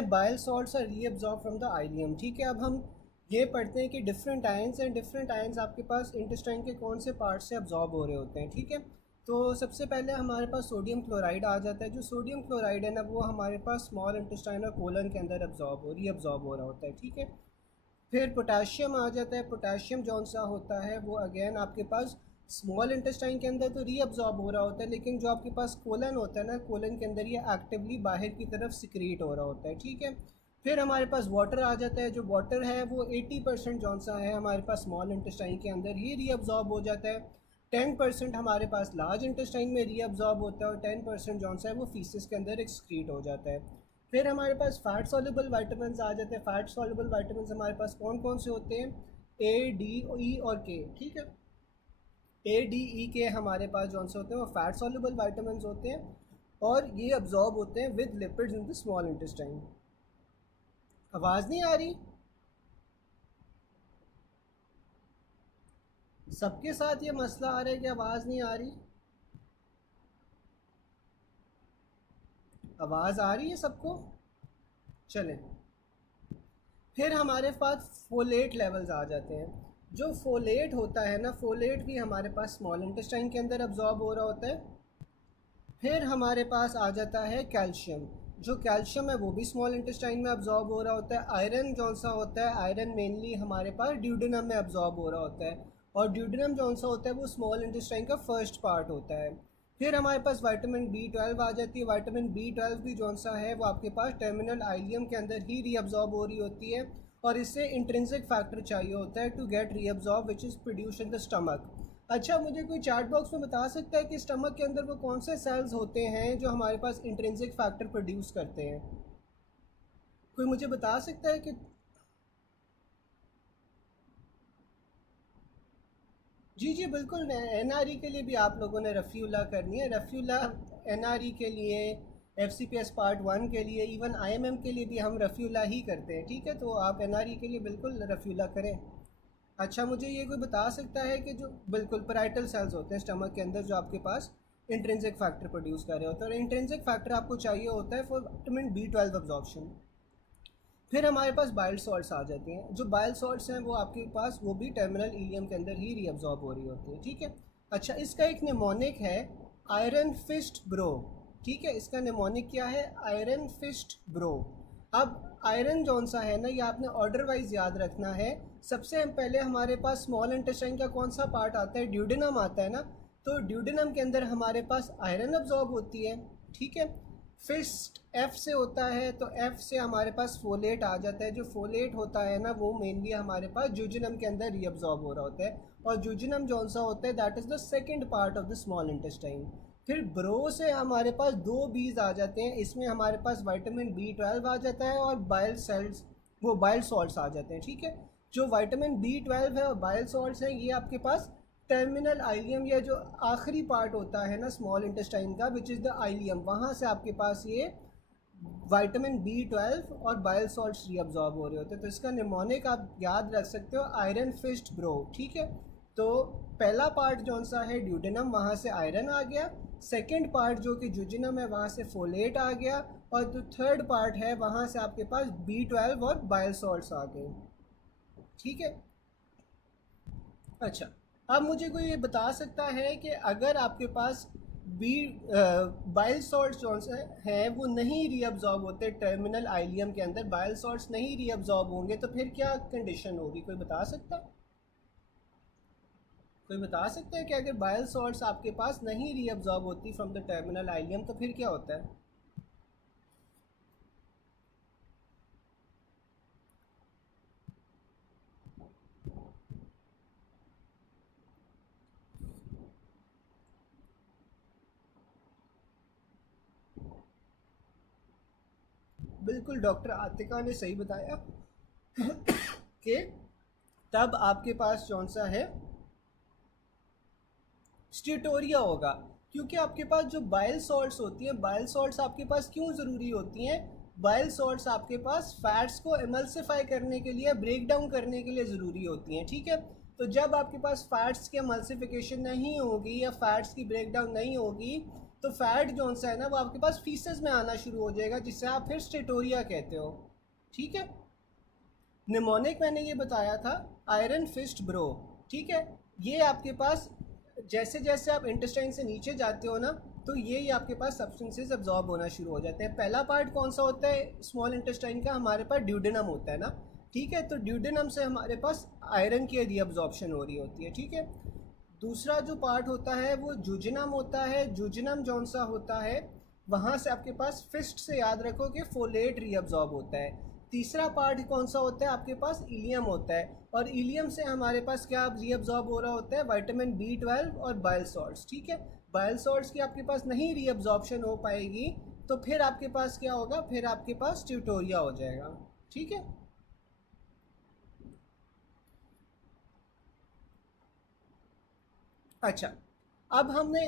है bile salts are reabsorb from the ileum. ठीक है, अब हम ये पढ़ते हैं कि different ions and different ions आपके पास इंटेस्टाइन के कौन से पार्ट से अब्जॉर्ब हो रहे होते हैं। ठीक है, तो सबसे पहले हमारे पास सोडियम क्लोराइड आ जाता है। जो सोडियम क्लोराइड है ना, वो हमारे पास स्मॉल इंटेस्टाइन और कोलन के अंदर रीअब्जॉर्ब हो रहा होता है। ठीक है, फिर पोटाशियम आ जाता है। पोटाशियम जौन सा होता है वो अगेन आपके पास स्मॉल इंटेस्टाइन के अंदर तो रीअब्जॉर्ब हो रहा होता है, लेकिन जो आपके पास कोलन होता है ना, कोलन के अंदर ये एक्टिवली बाहर की तरफ सिक्रीट हो रहा होता है। ठीक है, फिर हमारे पास वाटर आ जाता है। जो वाटर है वो 80% जौन सा है हमारे पास स्मॉल इंटेस्टाइन के अंदर ही रीअब्जॉर्ब हो जाता है। 10% हमारे पास लार्ज इंटेस्टाइन में रीअब्जॉर्ब होता है और 10% जौन सा है वो फीसिस के अंदर एक्सक्रीट हो जाता है। फिर हमारे पास फैट सॉल्युबल वाइटामिन आ जाते हैं। फैट सॉल्युबल वाइटामिन हमारे पास कौन कौन से होते हैं? ए, डी, ई और के। ठीक है, ए, डी, ई, के हमारे पास जौन से होते हैं वो फैट सॉल्युबल वाइटामिन होते हैं और ये अब्जॉर्ब होते हैं with lipids in the small intestine. आवाज़ नहीं आ रही? सबके साथ ये मसला आ रहा है कि आवाज़ नहीं आ रही? आवाज़ आ रही है सबको? चलें, फिर हमारे पास फोलेट लेवल्स आ जाते हैं। जो फोलेट होता है ना, फोलेट भी हमारे पास स्मॉल इंटेस्टाइन के अंदर अब्जॉर्ब हो रहा होता है। फिर हमारे पास आ जाता है कैल्शियम। जो कैल्शियम है वो भी स्मॉल इंटेस्टाइन में अब्जॉर्ब हो रहा होता है। आयरन जौन सा होता है, आयरन मेनली हमारे पास ड्यूडेनम में अब्जॉर्ब हो रहा होता है और ड्यूडेनम जौन सा होता है वो स्मॉल इंटेस्टाइन का फर्स्ट पार्ट होता है। फिर हमारे पास विटामिन B12 आ जाती है। विटामिन B12 भी जौन सा है वो आपके पास टर्मिनल आइलियम के अंदर ही रीअब्जॉर्ब हो रही होती है और इससे इंट्रिंसिक फैक्टर चाहिए होता है to get reabsorb which is produce in the stomach. अच्छा, मुझे कोई चार्ट बॉक्स में बता सकता है कि स्टमक के अंदर वो कौन से सेल्स होते हैं जो हमारे पास इंट्रिंसिक फैक्टर प्रोड्यूस करते हैं? कोई मुझे बता सकता है कि? जी जी बिल्कुल, एनआरई के लिए भी आप लोगों ने रफ़ीउल्लाह करनी है। रफ़ीउल्लाह एनआरई के लिए, एफसीपीएस पार्ट 1 के लिए, इवन आईएमएम के लिए भी हम रफ़ीउल्लाह ही करते हैं। ठीक है, तो आप एनआरई के लिए बिल्कुल रफ़ीउल्लाह करें। अच्छा, मुझे ये कोई बता सकता है कि जो बिल्कुल पैराइटल सेल्स होते हैं स्टमक के अंदर जो आपके पास इंट्रिंसिक फैक्टर प्रोड्यूस कर रहे होते हैं और इंट्रिंसिक फैक्टर आपको चाहिए होता है फॉर विटामिन B12 अब्जॉर्प्शन। फिर हमारे पास बाइल सॉल्ट्स आ जाती हैं। जो बाइल सॉल्ट्स हैं वो आपके पास वो भी टर्मिनल इलियम के अंदर ही रीअब्जॉर्ब हो रही होती है। ठीक है, अच्छा, इसका एक निमोनिक है आयरन फिस्ट ब्रो। ठीक है, इसका निमोनिक क्या है? Iron fist bro. अब आयरन जौन सा है ना, ये आपने ऑर्डर वाइज याद रखना है। सबसे पहले हमारे पास स्मॉल इंटेस्टाइन का कौन सा पार्ट आता है? ड्यूडेनम आता है ना, तो ड्यूडेनम के अंदर हमारे पास आयरन अब्जॉर्ब होती है। ठीक है, फिस्ट एफ से होता है तो एफ से हमारे पास फोलेट आ जाता है। जो फोलेट होता है ना वो मेनली हमारे पास जुजिनम के अंदर रीअब्जॉर्ब हो रहा होता है और जुजिनम जौन सा होता है that is the second part of the small intestine. फिर ब्रो से हमारे पास दो बीज आ जाते हैं। इसमें हमारे पास विटामिन B12 आ जाता है और बाइल सेल्स, वो बाइल सॉल्ट्स आ जाते हैं। ठीक है, जो विटामिन B12 है और बाइल सॉल्ट्स हैं ये आपके पास टर्मिनल आइलियम या जो आखिरी पार्ट होता है ना स्मॉल इंटेस्टाइन का विच इज़ द आइलियम, वहाँ से आपके पास ये विटामिन B12 और बाइल सॉल्ट्स रीअब्जॉर्ब हो रहे होते हैं। तो इसका निमोनिक आप याद रख सकते हो, आयरन फिस्ट ब्रो। ठीक है, तो पहला पार्ट जौन सा है ड्यूडेनम, वहाँ से आयरन आ गया। सेकेंड पार्ट जो कि जुजिनम है वहाँ से फोलेट आ गया और जो थर्ड पार्ट है वहाँ से आपके पास B12 और बाइल सॉल्ट्स आ गए। ठीक है, अच्छा, अब मुझे कोई ये बता सकता है कि अगर आपके पास बी बाइल सॉल्ट्स जो हैं वो नहीं रीअब्जॉर्ब होते टर्मिनल आइलियम के अंदर, बाइल सॉल्ट्स नहीं रीअब्जॉर्ब होंगे तो फिर क्या कंडीशन होगी? कोई बता सकता है? कोई बता सकता है कि अगर बाइल सॉल्ट्स आपके पास नहीं रीअब्जॉर्ब होती फ्रॉम द टर्मिनल आइलियम तो फिर क्या होता है? बिल्कुल, डॉक्टर आतिका ने सही बताया कि तब आपके पास कौन सा है? स्टीटोरिया होगा, क्योंकि आपके पास जो बाइल सॉल्ट्स होती हैं, बाइल सॉल्ट्स आपके पास क्यों ज़रूरी होती हैं? बाइल सॉल्ट्स आपके पास फैट्स को एमल्सिफाई करने के लिए, ब्रेक डाउन करने के लिए ज़रूरी होती हैं। ठीक है, तो जब आपके पास फैट्स की एमल्सिफिकेशन नहीं होगी या फैट्स की ब्रेक डाउन नहीं होगी तो फैट जो सा है ना वो आपके पास फीसेस में आना शुरू हो जाएगा, जिससे आप फिर स्टेटोरिया कहते हो। ठीक है। निमोनिक मैंने ये बताया था, आयरन फिस्ट ब्रो। ठीक है। ये आपके पास जैसे जैसे आप इंटेस्टाइन से नीचे जाते हो ना, तो ये आपके पास सब्सटेंसेस अब्जॉर्ब होना शुरू हो जाते हैं। पहला पार्ट कौन सा होता है स्मॉल इंटेस्टाइन का? हमारे पास ड्यूडेनम होता है ना। ठीक है। तो ड्यूडेनम से हमारे पास आयरन की रीअब्जॉर्प्शन हो रही होती है। ठीक है। दूसरा जो पार्ट होता है वो जुजिनम होता है। जुजिनम जौन सा होता है वहाँ से आपके पास फिस्ट से याद रखो कि फोलेट रीअब्जॉर्ब होता है। तीसरा पार्ट कौन सा होता है आपके पास? इलियम होता है। और इलियम से हमारे पास क्या रीअब्जॉर्ब हो रहा होता है? विटामिन B12 और बाइल सॉल्ट्स। ठीक है। बाइल सॉल्ट्स की आपके पास नहीं रीअब्जॉर्प्शन हो पाएगी, तो फिर आपके पास क्या होगा? फिर आपके पास ट्यूटोरिया हो जाएगा। ठीक है। अच्छा, अब हमने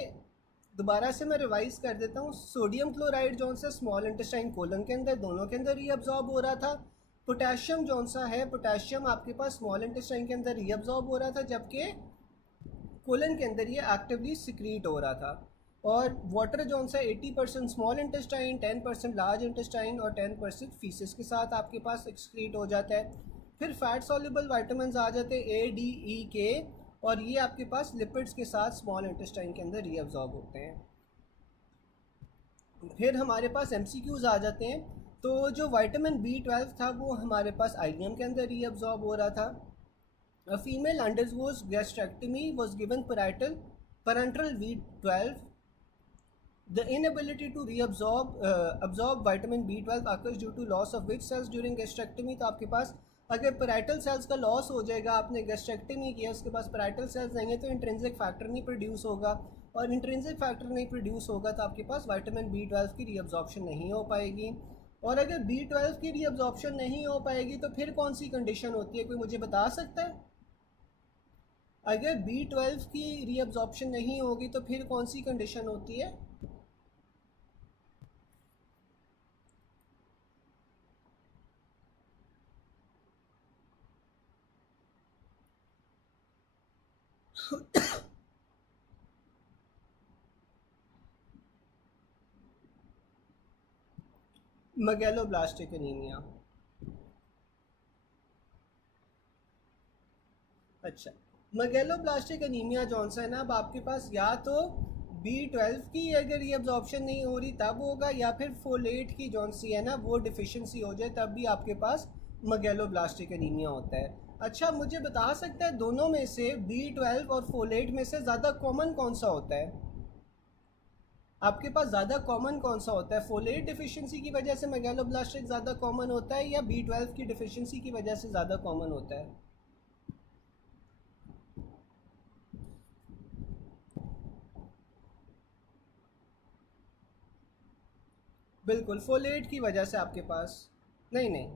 दोबारा से मैं रिवाइज कर देता हूँ। सोडियम क्लोराइड जौन सा स्मॉल इंटेस्टाइन कोलन के अंदर, दोनों के अंदर रीअब्जॉर्ब हो रहा था। पोटेशियम जौन सा है, पोटेशियम आपके पास स्मॉल इंटेस्टाइन के अंदर रीअब्जॉर्ब हो रहा था, जबकि कोलन के अंदर ये एक्टिवली सिक्रीट हो रहा था। और वाटर जौन सा 80% स्मॉल इंटेस्टाइन, 10% लार्ज इंटेस्टाइन और 10% फीसेस के साथ आपके पास एक्सक्रीट हो जाता है। फिर फैट सॉल्युबल विटामिन आ जाते हैं A, D, E, K, और ये आपके पास लिपिड्स के साथ स्मॉल इंटेस्टाइन के अंदर रीअब्जॉर्ब होते हैं। फिर हमारे पास MCQs आ जाते हैं। तो जो विटामिन B12 था वो हमारे पास आइलियम के अंदर रीअब्जॉर्ब हो रहा था। A female undergoes gastrectomy was given parenteral B12. The inability to absorb vitamin B12 occurs due to loss of which cells during gastrectomy? तो आपके पास अगर पैराइटल सेल्स का लॉस हो जाएगा, आपने गैस्ट्रेक्टमी किया, उसके पास पैराइटल सेल्स नहीं है, तो इंट्रिंसिक फैक्टर नहीं प्रोड्यूस होगा, और इंट्रिंसिक फैक्टर नहीं प्रोड्यूस होगा तो आपके पास विटामिन B12 की रीअब्जॉर्प्शन नहीं हो पाएगी। और अगर B12 की रीअब्जॉर्प्शन नहीं हो पाएगी तो फिर कौन सी कंडीशन होती है? कोई मुझे बता सकता है? अगर B12 की रीअब्जॉर्प्शन नहीं होगी तो फिर कौन सी कंडीशन होती है? Megaloblastic anaemia. अच्छा, मेगैलोब्लास्टिक एनीमिया जौन सा है ना, अब आपके पास या तो B12 की अगर रीअब्जॉर्प्शन नहीं हो रही तब होगा, या फिर फोलेट की जौन सी है ना वो डिफिशिएंसी हो जाए तब भी आपके पास मेगैलोब्लास्टिक एनीमिया होता है। अच्छा, मुझे बता सकता है दोनों में से B12 और फोलेट में से ज़्यादा कॉमन कौन सा होता है? आपके पास ज़्यादा कॉमन कौन सा होता है? फोलेट डिफिशिएंसी की वजह से मेगैलोब्लास्टिक ज़्यादा कॉमन होता है, या B12 की डिफिशिएंसी की वजह से ज़्यादा कॉमन होता है? बिल्कुल, फोलेट की वजह से आपके पास नहीं,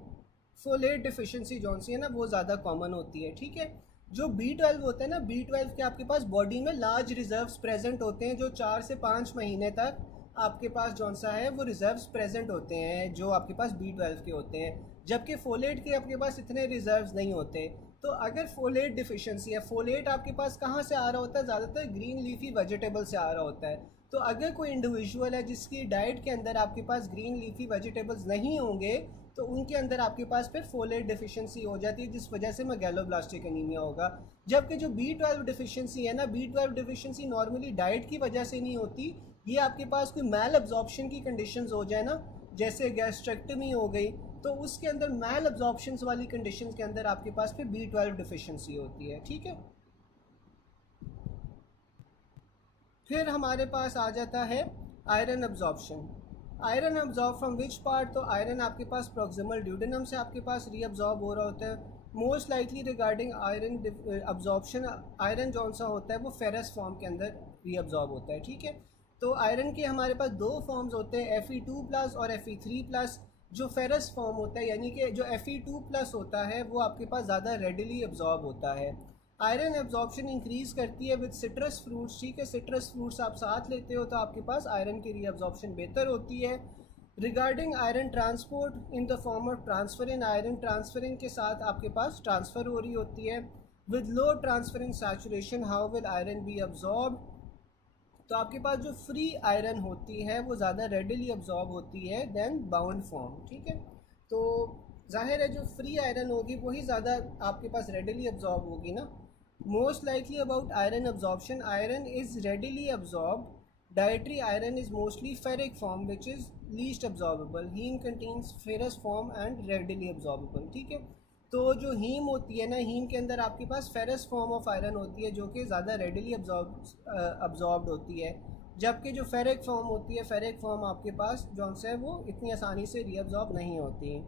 फोलेट डिफिशिएंसी जौन सी है ना वो ज़्यादा कॉमन होती है। ठीक है। जो B12 होता है ना, B12 के आपके पास बॉडी में लार्ज रिजर्व्स प्रेजेंट होते हैं, जो 4 से 5 महीने तक आपके पास जौन सा है वो रिजर्व्स प्रेजेंट होते हैं जो आपके पास B12 के होते हैं, जबकि फोलेट के आपके पास इतने रिजर्व्स नहीं होते। तो अगर फोलेट डिफिशिएंसी है, फोलेट आपके पास कहाँ से आ रहा होता है? ज़्यादातर ग्रीन लीफी वेजिटेबल से आ रहा होता है। तो अगर कोई इंडिविजुअल है जिसकी डाइट के अंदर आपके पास ग्रीन लीफी वेजिटेबल्स नहीं होंगे, तो उनके अंदर आपके पास फिर फोलेट डिफिशिएंसी हो जाती है, जिस वजह से मेगैलोब्लास्टिक एनीमिया होगा। जबकि जो B12 डिफिशिएंसी है ना, B12 डिफिशिएंसी नॉर्मली डाइट की वजह से नहीं होती, ये आपके पास कोई मैल अब्जॉर्प्शन की कंडीशंस हो जाए ना, जैसे गैस्ट्रेक्टमी हो गई, तो उसके अंदर मैल अब्जॉर्प्शन वाली कंडीशंस के अंदर आपके पास फिर B12 डिफिशिएंसी होती है। ठीक है। फिर हमारे पास आ जाता है iron absorption. Iron absorb from which part? तो आयरन आपके पास प्रोक्सिमल ड्यूडेनम से आपके पास रीअब्जॉर्ब हो रहा होता है। Most likely regarding iron absorption, iron जौन सा होता है वो फेरस फॉर्म के अंदर रीअब्जॉर्ब होता है। ठीक है। तो आयरन के हमारे पास दो फॉर्म्स होते हैं, Fe2+ और Fe3+। जो फेरस फॉर्म होता है, यानी कि जो Fe2+ होता है वो आपके पास ज़्यादा रेडिली अब्जॉर्ब होता है। आयरन एब्जॉर्प्शन इंक्रीज़ करती है विद सिट्रस फ्रूट्स। ठीक है। सिट्रस फ्रूट्स आप साथ लेते हो तो आपके पास आयरन की रीअब्जॉर्प्शन बेहतर होती है। Regarding iron transport in the form of transferrin, iron transferrin के साथ आपके पास ट्रांसफ़र हो रही होती है। With low transferrin saturation how will iron be absorb? तो आपके पास जो फ्री आयरन होती है वो ज़्यादा रेडिली अब्जॉर्ब होती है देन बाउंड फॉर्म, ठीक है। तो जाहिर है जो फ्री आयरन होगी वही ज़्यादा आपके पास रेडिली अब्जॉर्ब होगी ना। Most likely about iron absorption, iron is readily absorb. Dietary iron is mostly ferric form which is least absorbable. Heme contains ferrous form and readily absorbable, ठीक है। तो जो हीम होती है ना, हीम के अंदर आपके पास फेरस फॉर्म ऑफ आयरन होती है जो कि ज़्यादा रेडिली अब्जॉर्ब्ड होती है, जबकि जो फेरिक फॉर्म होती है, फेरिक फॉर्म आपके पास जो है वो इतनी आसानी से रीअब्जॉर्ब नहीं होती।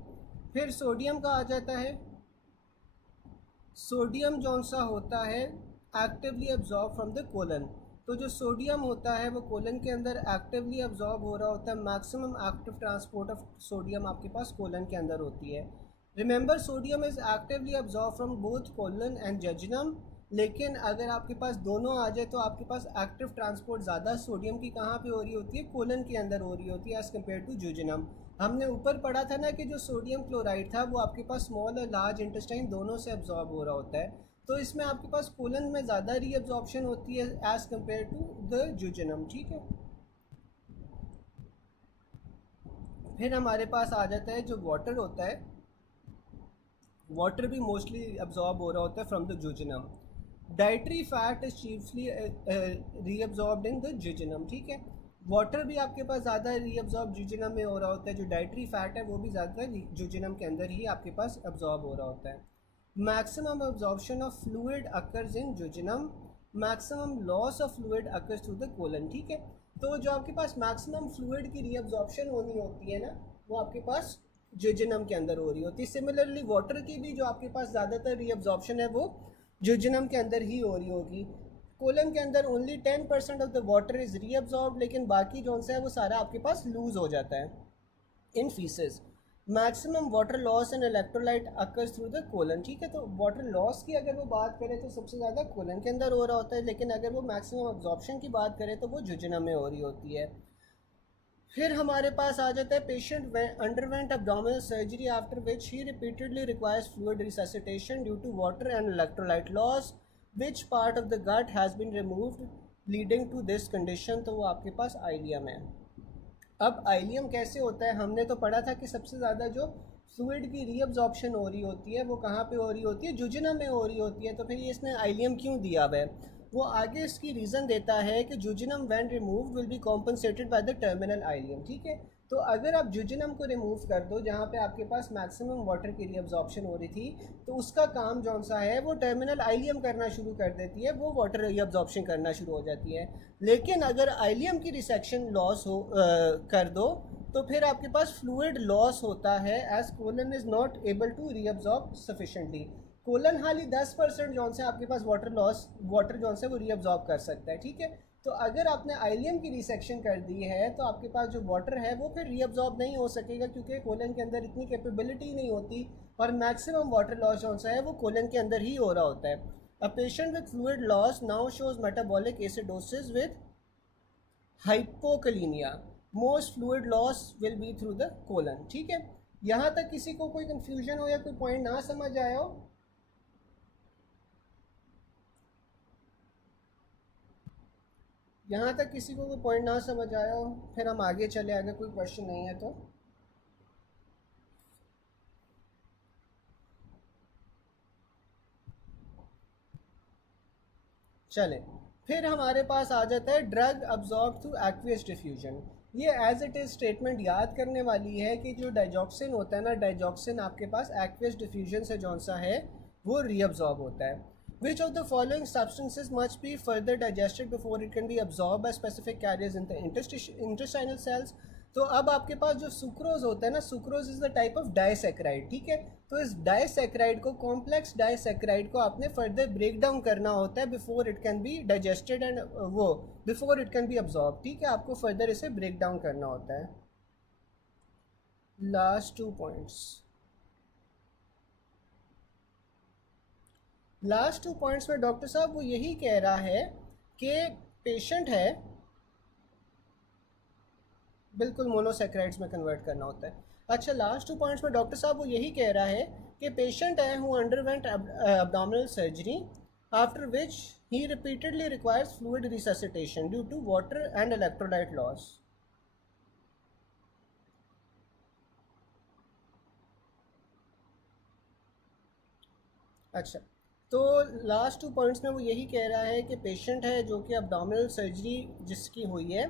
फिर सोडियम का आ जाता है। सोडियम जौन सा होता है actively absorb from the colon. तो जो सोडियम होता है वो कोलन के अंदर एक्टिवली अब्जॉर्ब हो रहा होता है। Maximum active transport of sodium आपके पास कोलन के अंदर होती है। Remember sodium is actively absorb from both colon and jejunum. लेकिन अगर आपके पास दोनों आ जाए तो आपके पास एक्टिव ट्रांसपोर्ट ज़्यादा सोडियम की कहाँ पे हो रही होती है, कोलन के अंदर हो रही होती है एज़ कम्पेयर टू जूजिनम। हमने ऊपर पढ़ा था ना कि जो सोडियम क्लोराइड था वो आपके पास स्मॉल और लार्ज इंटेस्टाइन दोनों से अब्जॉर्ब हो रहा होता है। तो इसमें आपके पास कोलन में ज़्यादा रीअब्जॉर्प्शन होती है as compare to the jejunum, ठीक है। फिर हमारे पास आ जाता है जो वाटर होता है, वाटर भी मोस्टली अब्जॉर्ब हो रहा होता है from the jejunum. Dietary fat is chiefly reabsorbed in the jejunum, ठीक है। वाटर भी आपके पास ज़्यादा रीअब्जॉर्ब जूजिनम में हो रहा होता है, जो डाइटरी फैट है वो भी ज़्यादा जूजिनम के अंदर ही आपके पास अब्जॉर्ब हो रहा होता है। Maximum absorption of fluid occurs in jejunum, maximum loss of fluid occurs through the colon, ठीक है। तो जो आपके पास मैक्सिमम फ्लूइड की रीअब्जॉर्प्शन होनी होती है ना वो आपके पास जूजिनम के अंदर हो रही होती है। सिमिलरली वाटर की भी जो आपके पास ज़्यादातर रीअब्जॉर्प्शन है वो जूजिनम के अंदर ही हो रही होगी। कोलन के अंदर only 10% of the water is reabsorb, लेकिन बाकी जो है वो सारा आपके पास लूज हो जाता है in faeces. Maximum water loss and electrolyte occurs through the colon, ठीक है। तो वाटर लॉस की अगर वो बात करें तो सबसे ज़्यादा कोलन के अंदर हो रहा होता है, लेकिन अगर वो मैक्सिमम अब्जॉर्प्शन की बात करें तो वो जूजिनम में हो रही होती है। फिर हमारे पास आ जाता है patient underwent abdominal surgery after which he repeatedly requires fluid resuscitation due to water and electrolyte loss, which part of the gut has been removed leading to this condition. तो वो आपके पास आइलियम है। अब आइलियम कैसे होता है, हमने तो पढ़ा था कि सबसे ज़्यादा जो फ्लूइड की रीअब्जॉर्प्शन हो रही होती है वो कहाँ पे हो रही होती है, जूजिनम में हो रही होती है। तो फिर ये इसने आइलियम क्यों दिया हुआ है, वो आगे इसकी रीज़न देता है कि jejunum when remove will be compensated by the terminal ileum, ठीक है। तो अगर आप जूजिनम को रिमूव कर दो जहाँ पे आपके पास मैक्सिमम वाटर की रीअब्जॉर्प्शन हो रही थी, तो उसका काम जौन सा है वो टर्मिनल आइलियम करना शुरू कर देती है, वो वाटर रीअब्जॉर्प्शन करना शुरू हो जाती है। लेकिन अगर आइलियम की रिसेक्शन लॉस कर दो तो फिर आपके पास फ्लूइड लॉस होता है as colon is not able to reabsorb sufficiently. Colon हाली 10% जौन से आपके पास वाटर जौन से वो रीअब्जॉर्ब कर सकता है, ठीक है। तो अगर आपने आइलियम की रिसेक्शन कर दी है तो आपके पास जो वाटर है वो फिर रीअब्जॉर्ब नहीं हो सकेगा, क्योंकि कोलन के अंदर इतनी कैपेबिलिटी नहीं होती और मैक्सिमम वाटर लॉस जौन सा है वो कोलन के अंदर ही हो रहा होता है। A patient with fluid loss now shows metabolic acidosis with hypokalaemia, most fluid loss will be through the colon, ठीक है। यहाँ तक किसी को कोई कंफ्यूजन हो या कोई पॉइंट ना समझ आया हो? यहाँ तक किसी को कोई पॉइंट ना समझ आया हो फिर हम आगे चले, अगर कोई क्वेश्चन नहीं है तो। चले, फिर हमारे पास आ जाता है drug absorb through aqueous diffusion. ये एज इट इज़ स्टेटमेंट याद करने वाली है कि जो डाइजॉक्सिन होता है ना, डाइजॉक्सिन आपके पास एक्वियस डिफ्यूजन से जौन सा है वो रीअब्जॉर्ब होता है। Which of the following substances must be further digested before it can be absorbed by specific carriers in the intestinal cells? तो अब आपके पास जो सुक्रोज होता है ना, sucrose is the type of disaccharide, ठीक है। तो इस डाइसेक्राइड को, कॉम्प्लेक्स डाइसेक्राइड को आपने फर्दर ब्रेक डाउन करना होता है before it can be digested and वो before it can be absorb, ठीक है। आपको फर्दर इसे ब्रेक डाउन करना होता है। लास्ट 2 पॉइंट्स, लास्ट 2 पॉइंट्स में डॉक्टर साहब वो यही कह रहा है कि पेशेंट है, बिल्कुल मोनोसेक्राइड्स में कन्वर्ट करना होता है। अच्छा, लास्ट 2 पॉइंट्स में डॉक्टर साहब वो यही कह रहा है कि पेशेंट है who underwent abdominal surgery after which he repeatedly requires fluid resuscitation due to water and electrolyte loss. अच्छा, तो लास्ट 2 पॉइंट्स में वो यही कह रहा है कि पेशेंट है जो कि अब्डोमिनल सर्जरी जिसकी हुई है,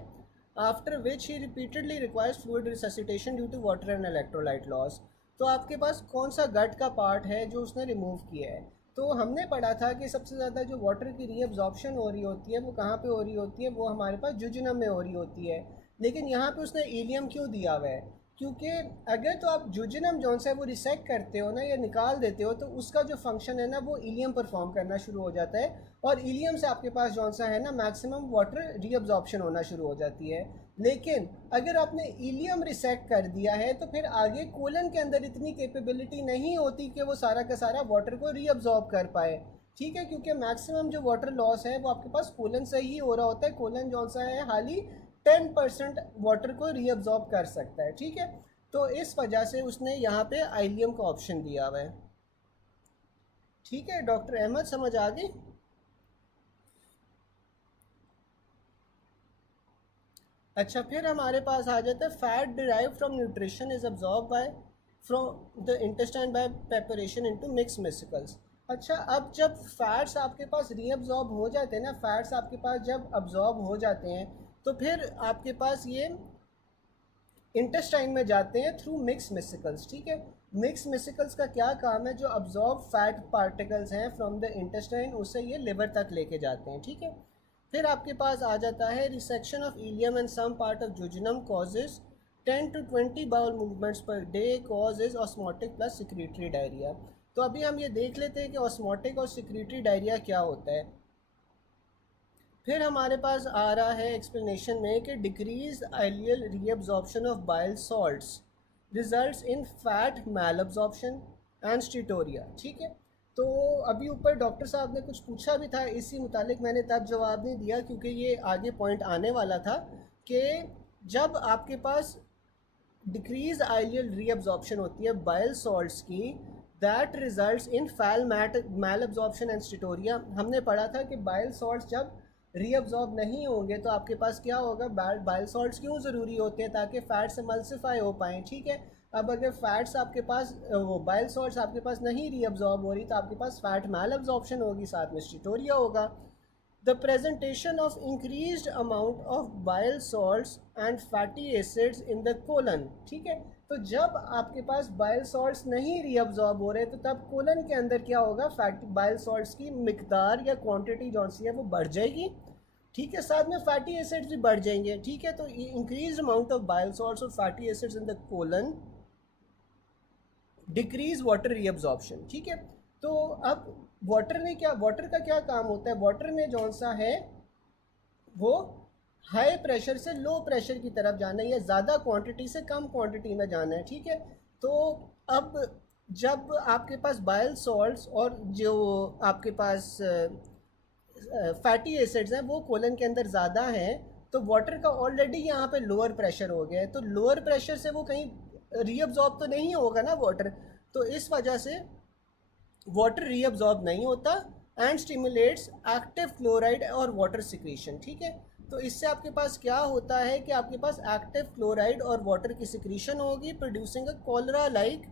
after which he repeatedly requires fluid resuscitation due to water and electrolyte loss. तो आपके पास कौन सा गट का पार्ट है जो उसने रिमूव किया है? तो हमने पढ़ा था कि सबसे ज़्यादा जो वाटर की रीअब्जॉर्प्शन हो रही होती है वो कहाँ पे हो रही होती है? वो हमारे पास जुजिनम में हो रही होती है। लेकिन यहाँ पे उसने इलियम क्यों दिया हुआ है? क्योंकि अगर तो आप जुजिनम जौन सा है वो रिसेक्ट करते हो ना या निकाल देते हो, तो उसका जो फंक्शन है ना वो इलियम परफॉर्म करना शुरू हो जाता है, और इलियम से आपके पास जौन सा है ना मैक्सिमम वाटर रीअब्जॉर्प्शन होना शुरू हो जाती है। लेकिन अगर आपने इलियम रिसेक्ट कर दिया है तो फिर आगे कोलन के अंदर इतनी कैपेबिलिटी नहीं होती कि वो सारा का सारा वाटर को रीअब्जॉर्ब कर पाए। ठीक है, क्योंकि मैक्सिमम जो वाटर लॉस है वो आपके पास कोलन से ही हो रहा होता है। कोलन जौन सा है हाली 10% वाटर को रीअब्जॉर्ब कर सकता है। ठीक है, तो इस वजह से उसने यहाँ पे आइलियम का ऑप्शन दिया हुआ है। ठीक है डॉक्टर अहमद, समझ आ गई? अच्छा, फिर हमारे पास आ जाता है fat derive from nutrition is absorb by from the intestine by preparation into mix vesicles. अच्छा, अब जब फैट्स आपके पास रीअब्जॉर्ब हो जाते हैं ना, फैट्स आपके पास जब अब्जॉर्ब हो जाते हैं तो फिर आपके पास ये इंटेस्टाइन में जाते हैं थ्रू मिक्स वेसिकल्स। ठीक है, मिक्स वेसिकल्स का क्या काम है? जो अब्जॉर्ब फैट पार्टिकल्स हैं फ्रॉम द इंटेस्टाइन उसे ये लिवर तक लेके जाते हैं। ठीक है, फिर आपके पास आ जाता है resection of ileum and some part of jejunum causes 10 to 20 bowel movements per day, causes osmotic plus secretory diarrhoea. तो अभी हम ये देख लेते हैं कि ऑस्मोटिक और सिक्रीटरी डायरिया क्या होता है। फिर हमारे पास आ रहा है एक्सप्लेनेशन में कि decrease ileal reabsorption of bile salts results in fat malabsorption and steatorrhoea. ठीक है, तो अभी ऊपर डॉक्टर साहब ने कुछ पूछा भी था, इसी मुतालिक मैंने तब जवाब नहीं दिया क्योंकि ये आगे पॉइंट आने वाला था कि जब आपके पास डिक्रीज आइलियल रीअब्जॉर्प्शन होती है बाइल सॉल्ट्स की, दैट रिजल्ट्स इन फैल मैल अब्जॉर्प्शन एंड स्टीटोरिया। हमने पढ़ा था कि बाइल सॉल्ट्स जब रीअब्जॉर्ब नहीं होंगे तो आपके पास क्या होगा? बाइल सॉल्ट्स क्यों ज़रूरी होते हैं? ताकि फ़ैट्स एमल्सिफाई हो पाएँ। ठीक है, अब अगर फैट्स आपके पास वो बाइल सॉल्ट्स आपके पास नहीं रीअब्जॉर्ब हो रही तो आपके पास फैट मैल अब्जॉर्प्शन होगी, साथ में स्टीटोरिया होगा। The presentation of increased amount of bile salts and fatty acids in the colon. ठीक है, तो जब आपके पास बाइल सॉल्ट्स नहीं रीअब्जॉर्ब हो रहे तो तब कोलन के अंदर क्या होगा? फैटी बाइल सॉल्ट्स की मिकदार या क्वांटिटी जो सी है वो बढ़ जाएगी। ठीक है, साथ में फैटी एसिड्स भी बढ़ जाएंगे। ठीक है, तो increase amount of bile salts और fatty acids in the colon decrease water reabsorption. ठीक है, तो अब वाटर का क्या काम होता है? वाटर में जौन सा है वो हाई प्रेशर से लो प्रेशर की तरफ जाना है या ज़्यादा क्वांटिटी से कम क्वांटिटी में जाना है। ठीक है, तो अब जब आपके पास बाइल सॉल्ट्स और जो आपके पास फैटी एसिड्स हैं वो कोलन के अंदर ज़्यादा हैं, तो वाटर का ऑलरेडी यहाँ पे लोअर प्रेशर हो गया है, तो लोअर प्रेशर से वो कहीं रीअब्जॉर्ब तो नहीं होगा ना वाटर, तो इस वजह से वाटर रीअब्जॉर्ब नहीं होता एंड स्टिमुलेट्स एक्टिव क्लोराइड और वाटर सिक्रीशन। ठीक है, तो इससे आपके पास क्या होता है कि आपके पास एक्टिव क्लोराइड और वाटर की सिक्रीशन होगी, producing a cholera like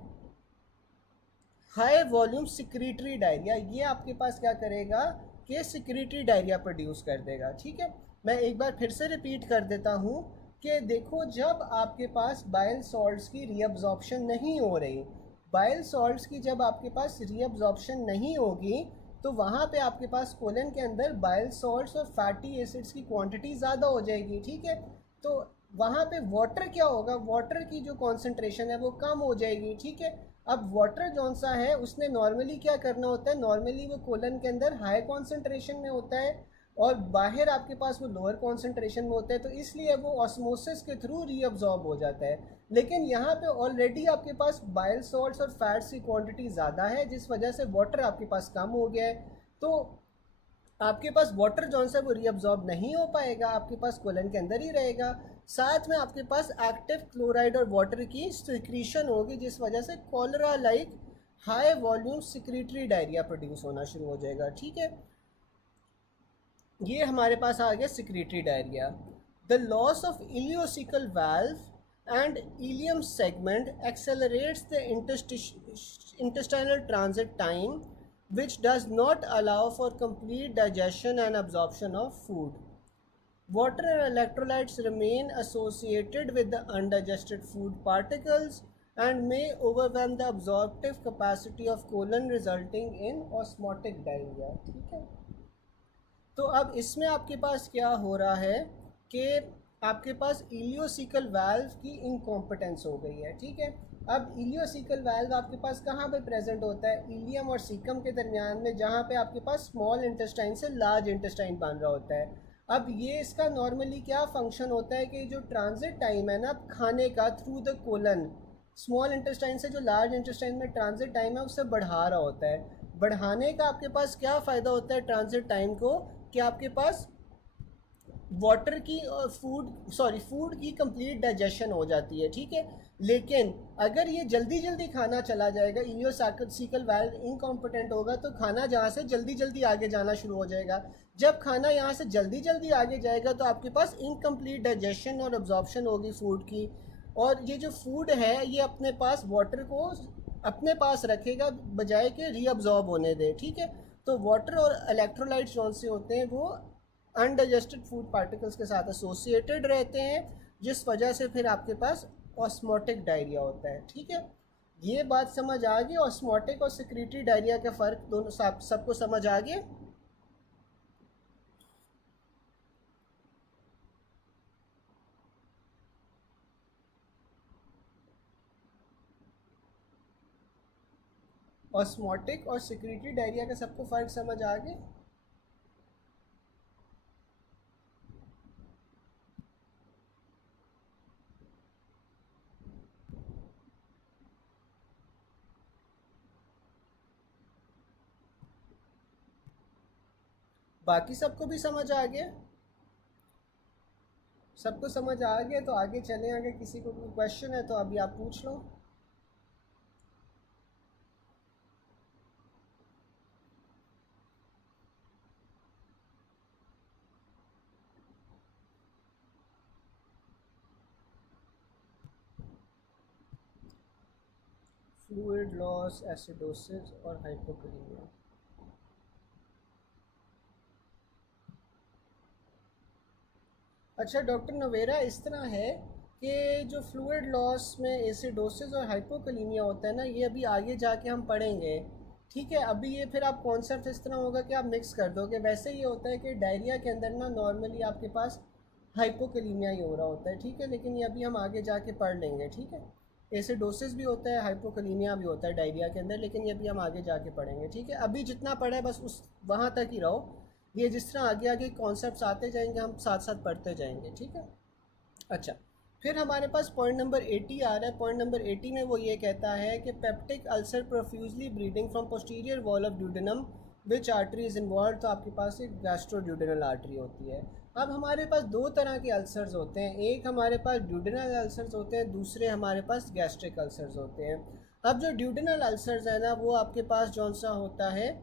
high volume secretory diarrhoea. ये आपके पास क्या करेगा कि सिक्रीटरी डायरिया प्रोड्यूस कर देगा। ठीक है, मैं एक बार फिर से रिपीट कर देता हूँ कि देखो, जब आपके पास बाइल सॉल्ट्स की रीअब्जॉर्प्शन नहीं हो रही, बाइल सॉल्ट्स की जब आपके पास रीअब्जॉर्प्शन नहीं होगी तो वहाँ पे आपके पास कोलन के अंदर बाइल सॉल्ट्स और फैटी एसिड्स की क्वांटिटी ज़्यादा हो जाएगी। ठीक है, तो वहाँ पे वाटर क्या होगा? वाटर की जो कॉन्सेंट्रेशन है वो कम हो जाएगी। ठीक है, अब वाटर जौन सा है उसने नॉर्मली क्या करना होता है? नॉर्मली वो कोलन के अंदर हाई कॉन्सेंट्रेशन में होता है और बाहर आपके पास वो लोअर कॉन्सेंट्रेशन में होता है, तो इसलिए वो ऑस्मोसिस के थ्रू रीअब्जॉर्ब हो जाता है। लेकिन यहाँ पे ऑलरेडी आपके पास बाइल सॉल्ट्स और फैट्स की क्वांटिटी ज़्यादा है जिस वजह से वाटर आपके पास कम हो गया है, तो आपके पास वाटर जौन सा वो रीअब्जॉर्ब नहीं हो पाएगा, आपके पास कोलन के अंदर ही रहेगा। साथ में आपके पास एक्टिव क्लोराइड और वाटर की सिक्रीशन होगी जिस वजह से cholera like high volume secretory diarrhoea produce होना शुरू हो जाएगा। ठीक है, ये हमारे पास आ गया secretory diarrhoea. The loss of ileocecal valve and ileum segment accelerates the intestinal transit time, which does not allow for complete digestion and absorption of food. Water and electrolytes remain associated with the undigested food particles and may overwhelm the absorptive capacity of colon, resulting in osmotic diarrhea। ठीक है, तो अब इसमें आपके पास क्या हो रहा है कि आपके पास इलियोसिकल वाल्व की इनकॉम्पिटेंस हो गई है। ठीक है, अब इलियोसिकल वाल्व आपके पास कहाँ पे प्रेजेंट होता है? इलियम और सीकम के दरमियान में, जहाँ पे आपके पास स्मॉल इंटेस्टाइन से लार्ज इंटेस्टाइन बन रहा होता है। अब ये इसका नॉर्मली क्या फंक्शन होता है कि जो ट्रांजिट टाइम है ना खाने का through the colon, small intestine से जो लार्ज इंटेस्टाइन में ट्रांजिट टाइम है उससे बढ़ा रहा होता है। बढ़ाने का आपके पास क्या फ़ायदा होता है ट्रांजिट टाइम को, कि आपके पास वाटर की और फूड की कंप्लीट डाइजेशन हो जाती है। ठीक है, लेकिन अगर ये जल्दी जल्दी खाना चला जाएगा, इलियोसिकल वाल्व इनकॉम्पिटेंट होगा, तो खाना जहाँ से जल्दी जल्दी आगे जाना शुरू हो जाएगा। जब खाना यहाँ से जल्दी जल्दी आगे जाएगा तो आपके पास इनकम्प्लीट डाइजेशन और अब्जॉर्प्शन होगी फूड की, और ये जो फूड है ये अपने पास वाटर को अपने पास रखेगा बजाय के रीअब्जॉर्ब होने दे। ठीक है, तो वाटर और इलेक्ट्रोलाइट्स कौन से होते हैं, वो अनडाइजेस्टेड फूड पार्टिकल्स के साथ एसोसिएटेड रहते हैं, जिस वजह से फिर आपके पास ऑस्मोटिक डायरिया होता है। ठीक है, ये बात समझ आ गई? ऑस्मोटिक और सिक्रेटरी डायरिया का फ़र्क दोनों सबको समझ आ गया? ऑस्मोटिक और सिक्रेटरी डायरिया का सबको फ़र्क समझ आ गया? बाकी सबको भी समझ आ गया? सबको समझ आ गया तो आगे चलें। अगर किसी को कोई क्वेश्चन है तो अभी आप पूछ लो। फ्लूइड लॉस, एसिडोसिस और हाइपोकैलेमिया। अच्छा डॉक्टर नवेरा, इस तरह है कि जो फ्लूइड लॉस में एसिडोसिस और हाइपोकैलेमिया होता है ना, ये अभी आगे जाके हम पढ़ेंगे। ठीक है, अभी ये फिर आप कॉन्सेप्ट इस तरह होगा कि आप मिक्स कर दोगे। वैसे ये होता है कि डायरिया के अंदर ना नॉर्मली आपके पास हाइपोकैलेमिया ही हो रहा होता है। ठीक है, लेकिन ये अभी हम आगे जाके पढ़ लेंगे। ठीक है, एसिडोसिस भी होता है, हाइपोकैलेमिया भी होता है डायरिया के अंदर, लेकिन ये अभी हम आगे जाके पढ़ेंगे। ठीक है, अभी जितना पढ़ा है बस उस वहाँ तक ही रहो। ये जिस तरह आगे आगे कॉन्सेप्ट्स आते जाएंगे हम साथ साथ पढ़ते जाएंगे। ठीक है, अच्छा, फिर हमारे पास पॉइंट नंबर 80 आ रहा है। पॉइंट नंबर 80 में वो ये कहता है कि peptic ulcer profusely bleeding from posterior wall of duodenum which artery is involve. तो आपके पास एक गैस्ट्रोड्यूडेनल आर्टरी होती है। अब हमारे पास दो तरह के अल्सर्स होते हैं, एक हमारे पास ड्यूडेनल अल्सर्स होते हैं, दूसरे हमारे पास गैस्ट्रिक अल्सर्स होते हैं। अब जो ड्यूडेनल अल्सर्स है ना, वो आपके पास जौन सा होता है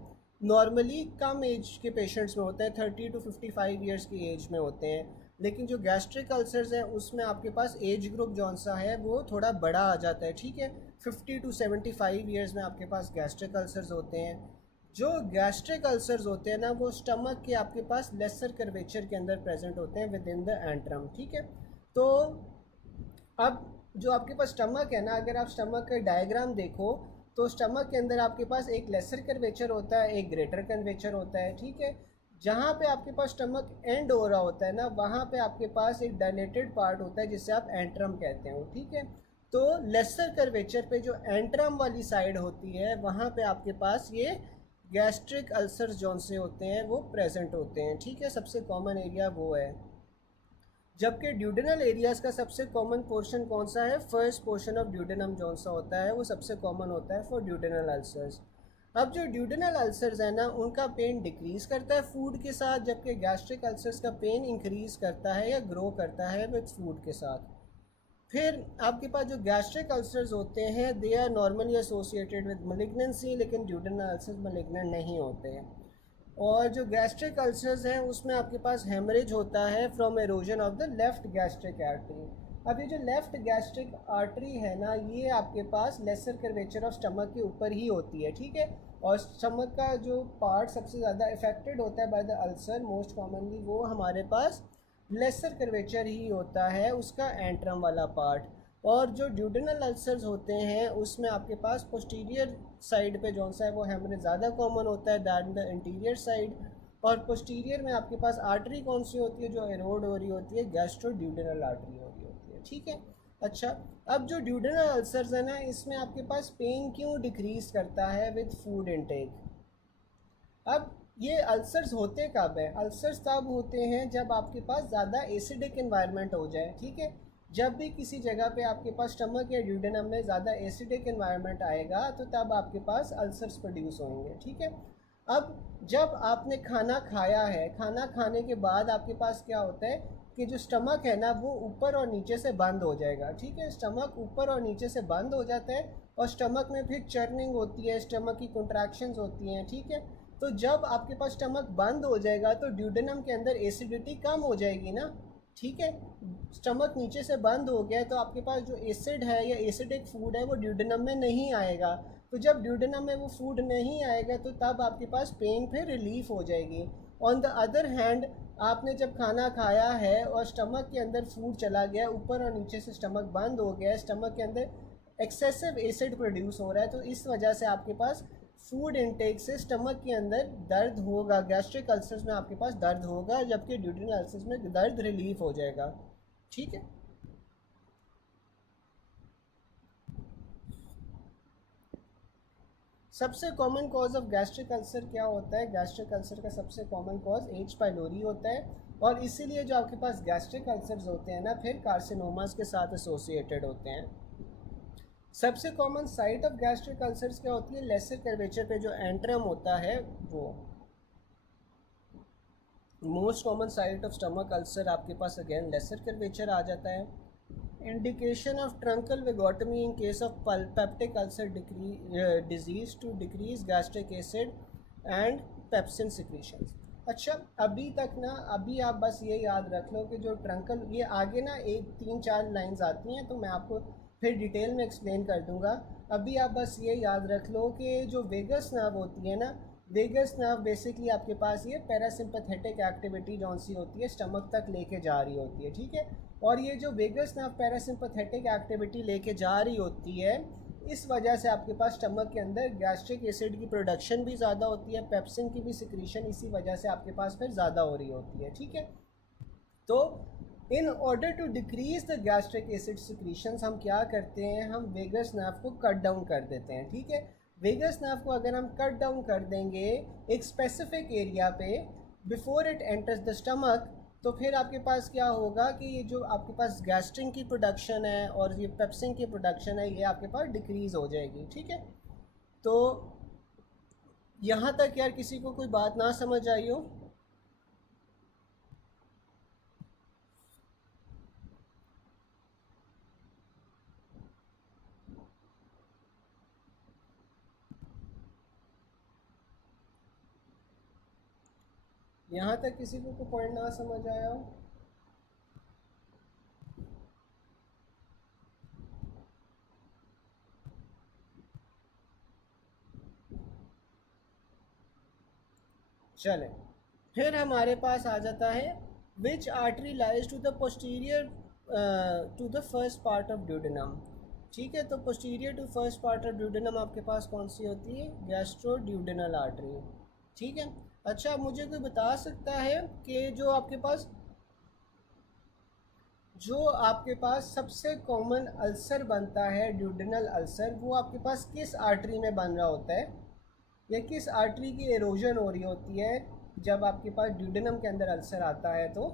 नॉर्मली कम एज के पेशेंट्स में होते हैं, 30 to 55 ईयर्स की एज में होते हैं। लेकिन जो गैस्ट्रिक अल्सर्स हैं उसमें आपके पास एज ग्रुप जौन सा है वो थोड़ा बड़ा आ जाता है। ठीक है, 50 to 75 ईयर्स में आपके पास गैस्ट्रिक अल्सर्स होते हैं। जो गैस्ट्रिक अल्सर्स होते हैं ना, वो स्टमक के आपके पास लेसर कर्वेचर के अंदर प्रेजेंट होते हैं विद इन द एंट्रम। ठीक है, तो अब जो आपके पास स्टमक है ना, अगर आप स्टमक का डायग्राम देखो तो स्टमक के अंदर आपके पास एक लेसर कर्वेचर होता है, एक ग्रेटर कर्वेचर होता है। ठीक है, जहाँ पे आपके पास स्टमक एंड हो रहा होता है ना, वहाँ पे आपके पास एक डायलेटेड पार्ट होता है जिसे आप एंट्रम कहते हो। ठीक है, तो लेसर कर्वेचर पे जो एंट्रम वाली साइड होती है वहाँ पे आपके पास ये गैस्ट्रिक अल्सर्स जौन से होते हैं वो प्रेजेंट होते हैं। ठीक है, सबसे कॉमन एरिया वो है। जबकि ड्यूडेनल एरियाज़ का सबसे कॉमन पोर्शन कौन सा है? फर्स्ट पोर्शन ऑफ ड्यूडेनम जौन सा होता है वो सबसे कॉमन होता है फॉर ड्यूडेनल अल्सर्स। अब जो ड्यूडेनल अल्सर्स है ना, उनका पेन डिक्रीज़ करता है फूड के साथ, जबकि गैस्ट्रिक अल्सर्स का पेन इंक्रीज़ करता है या ग्रो करता है विद फूड के साथ। फिर आपके पास जो गैस्ट्रिक अल्सर्स होते हैं they are normally associated with malignancy, लेकिन ड्यूडेनल अल्सर्स मलिग्नेंट नहीं होते हैं। और जो गैस्ट्रिक अल्सर्स हैं उसमें आपके पास हेमरेज होता है from halogen of the left gastric artery. अब ये जो लेफ़्ट गैस्ट्रिक आर्टरी है ना, ये आपके पास लेसर कर्वेचर ऑफ स्टमक के ऊपर ही होती है, ठीक है। और स्टमक का जो पार्ट सबसे ज़्यादा इफेक्टेड होता है by the ulcer most commonly, वो हमारे पास लेसर कर्वेचर ही होता है, उसका एंट्रम वाला पार्ट। और जो ड्यूडेनल अल्सर्स होते हैं उसमें आपके पास पोस्टीरियर साइड पे जौन सा है वो हेमरेज ज़्यादा कॉमन होता है दैन द इंटीरियर साइड। और पोस्टीरियर में आपके पास आर्टरी कौन सी होती है जो एरोड हो रही होती है? गैस्ट्रोड्यूडेनल आर्टरी हो रही होती है, ठीक है। अच्छा, अब जो ड्यूडेनल अल्सर्स है ना, इसमें आपके पास पेन क्यों डिक्रीज करता है विद फूड इनटेक? अब ये अल्सर्स होते कब हैं? अल्सर्स तब होते हैं जब आपके पास ज़्यादा एसिडिक इन्वायरमेंट हो जाए, ठीक है। जब भी किसी जगह पे आपके पास स्टमक या ड्यूडेनम में ज़्यादा एसिडिक इन्वायरमेंट आएगा तो तब आपके पास अल्सर्स प्रोड्यूस होंगे, ठीक है। अब जब आपने खाना खाया है, खाना खाने के बाद आपके पास क्या होता है कि जो स्टमक है ना वो ऊपर और नीचे से बंद हो जाएगा, ठीक है। स्टमक ऊपर और नीचे से बंद हो जाता है और स्टमक में फिर चर्निंग होती है, स्टमक की कॉन्ट्रैक्शंस होती हैं, ठीक है। तो जब आपके पास स्टमक बंद हो जाएगा तो ड्यूडेनम के अंदर एसिडिटी कम हो जाएगी ना, ठीक है। स्टमक नीचे से बंद हो गया तो आपके पास जो एसिड है या एसिडिक फूड है वो ड्यूडेनम में नहीं आएगा। तो जब ड्यूडेनम में वो फूड नहीं आएगा तो तब आपके पास पेन फिर रिलीफ हो जाएगी। ऑन द अदर हैंड, आपने जब खाना खाया है और स्टमक के अंदर फूड चला गया, ऊपर और नीचे से स्टमक बंद हो गया, स्टमक के अंदर एक्सेसिव एसिड प्रोड्यूस हो रहा है, तो इस वजह से आपके पास फूड इनटेक से स्टमक के अंदर दर्द होगा। गैस्ट्रिक अल्सर्स में आपके पास दर्द होगा जबकि ड्यूडेनल अल्सर्स में दर्द रिलीफ हो जाएगा, ठीक है। सबसे common cause of gastric ulcer क्या होता है? गैस्ट्रिक अल्सर का सबसे कॉमन कॉज एच पाइलोरी होता है और इसीलिए जो आपके पास गैस्ट्रिक अल्सर्स होते हैं ना फिर कार्सिनोमास के साथ एसोसिएटेड होते हैं। सबसे common site of gastric ulcers क्या होती है? लेसर कर्वेचर पे जो एंट्रम होता है वो। Most common site of stomach ulcer आपके पास अगेन लेसर कर्वेचर आ जाता है। Indication of truncal vagotomy in case of peptic ulcer disease to decrease gastric acid and pepsin secretions. अच्छा, अभी तक ना, अभी आप बस ये याद रख लो कि जो ट्रंकल, ये आगे ना एक 3-4 लाइंस आती हैं तो मैं आपको फिर डिटेल में एक्सप्लेन कर दूंगा। अभी आप बस ये याद रख लो कि जो वेगस नर्व होती है ना, वेगस नर्व बेसिकली आपके पास ये पैरासिम्पथेटिक एक्टिविटी जौन सी होती है स्टमक तक लेके जा रही होती है, ठीक है। और ये जो वेगस नर्व पैरासिम्पथेटिक एक्टिविटी लेके जा रही होती है, इस वजह से आपके पास स्टमक के अंदर गैस्ट्रिक एसिड की प्रोडक्शन भी ज़्यादा होती है, पेप्सिन की भी सिक्रीशन इसी वजह से आपके पास फिर ज़्यादा हो रही होती है, ठीक है। तो in order to decrease the gastric acid secretions हम क्या करते हैं? हम वेगस नर्व को कट डाउन कर देते हैं, ठीक है। वेगस नर्व को अगर हम कट डाउन कर देंगे एक स्पेसिफिक एरिया पे before it enters the stomach, तो फिर आपके पास क्या होगा कि ये जो आपके पास गैस्ट्रिन की प्रोडक्शन है और ये पेप्सिन की प्रोडक्शन है ये आपके पास डिक्रीज़ हो जाएगी, ठीक है। तो यहाँ तक यार किसी को कोई बात ना समझ आई हो? यहाँ तक किसी को कोई पॉइंट ना समझ आया हो? चले, फिर हमारे पास आ जाता है which artery lies to the posterior to the first part of duodenum, ठीक है। तो posterior to first part of duodenum आपके पास कौन सी होती है? गैस्ट्रोड्यूडेनल आर्टरी, ठीक है। अच्छा, मुझे कोई बता सकता है कि जो आपके पास सबसे कॉमन अल्सर बनता है ड्यूडेनल अल्सर, वो आपके पास किस आर्टरी में बन रहा होता है या किस आर्टरी की एरोजन हो रही होती है जब आपके पास ड्यूडेनम के अंदर अल्सर आता है? तो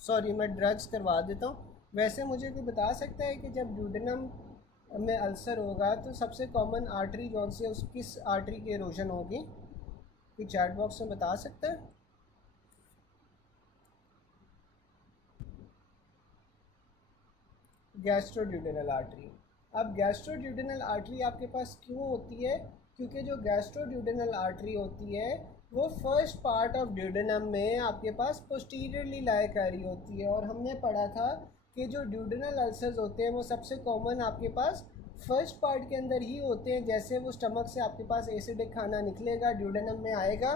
सॉरी, मैं ड्रग्स करवा देता हूँ। वैसे मुझे कोई बता सकता है कि जब ड्यूडेनम में अल्सर होगा तो सबसे कॉमन आर्टरी कौन सी है, उस किस आर्टरी की एरोजन होगी? कोई चैट बॉक्स में बता सकता है? गैस्ट्रोड्यूडेनल आर्टरी। अब गैस्ट्रोड्यूडेनल आर्टरी आपके पास क्यों होती है? क्योंकि जो गैस्ट्रोड्यूडेनल आर्टरी होती है वो फर्स्ट पार्ट ऑफ ड्यूडेनम में आपके पास पोस्टीरियरली लाई कर रही होती है, और हमने पढ़ा था कि जो ड्यूडेनल अल्सर्स होते हैं वो सबसे कॉमन आपके पास फर्स्ट पार्ट के अंदर ही होते हैं। जैसे वो स्टमक से आपके पास एसिडिक खाना निकलेगा, ड्यूडेनम में आएगा,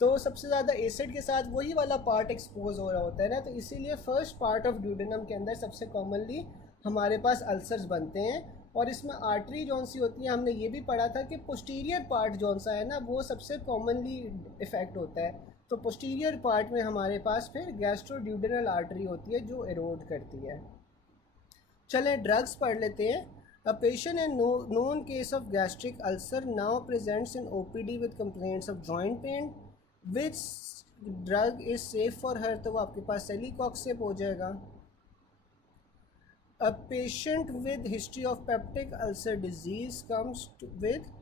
तो सबसे ज़्यादा एसिड के साथ वही वाला पार्ट एक्सपोज हो रहा होता है ना, तो इसीलिए फर्स्ट पार्ट ऑफ ड्यूडेनम के अंदर सबसे कॉमनली हमारे पास अल्सर्स बनते हैं। और इसमें आर्टरी जौन सी होती है, हमने ये भी पढ़ा था कि पोस्टीरियर पार्ट जौन सा है ना वो सबसे कॉमनली इफ़ेक्ट होता है। तो पोस्टीरियर पार्ट में हमारे पास फिर गैस्ट्रोड्यूडेनल आर्टरी होती है जो एरोड करती है। चलें ड्रग्स पढ़ लेते हैं। A patient in known case of gastric ulcer now presents in OPD with complaints of joint pain. Which drug is safe for her? तो वो आपके पास सेलिकॉक्सिब हो जाएगा। A patient with history of peptic ulcer disease comes with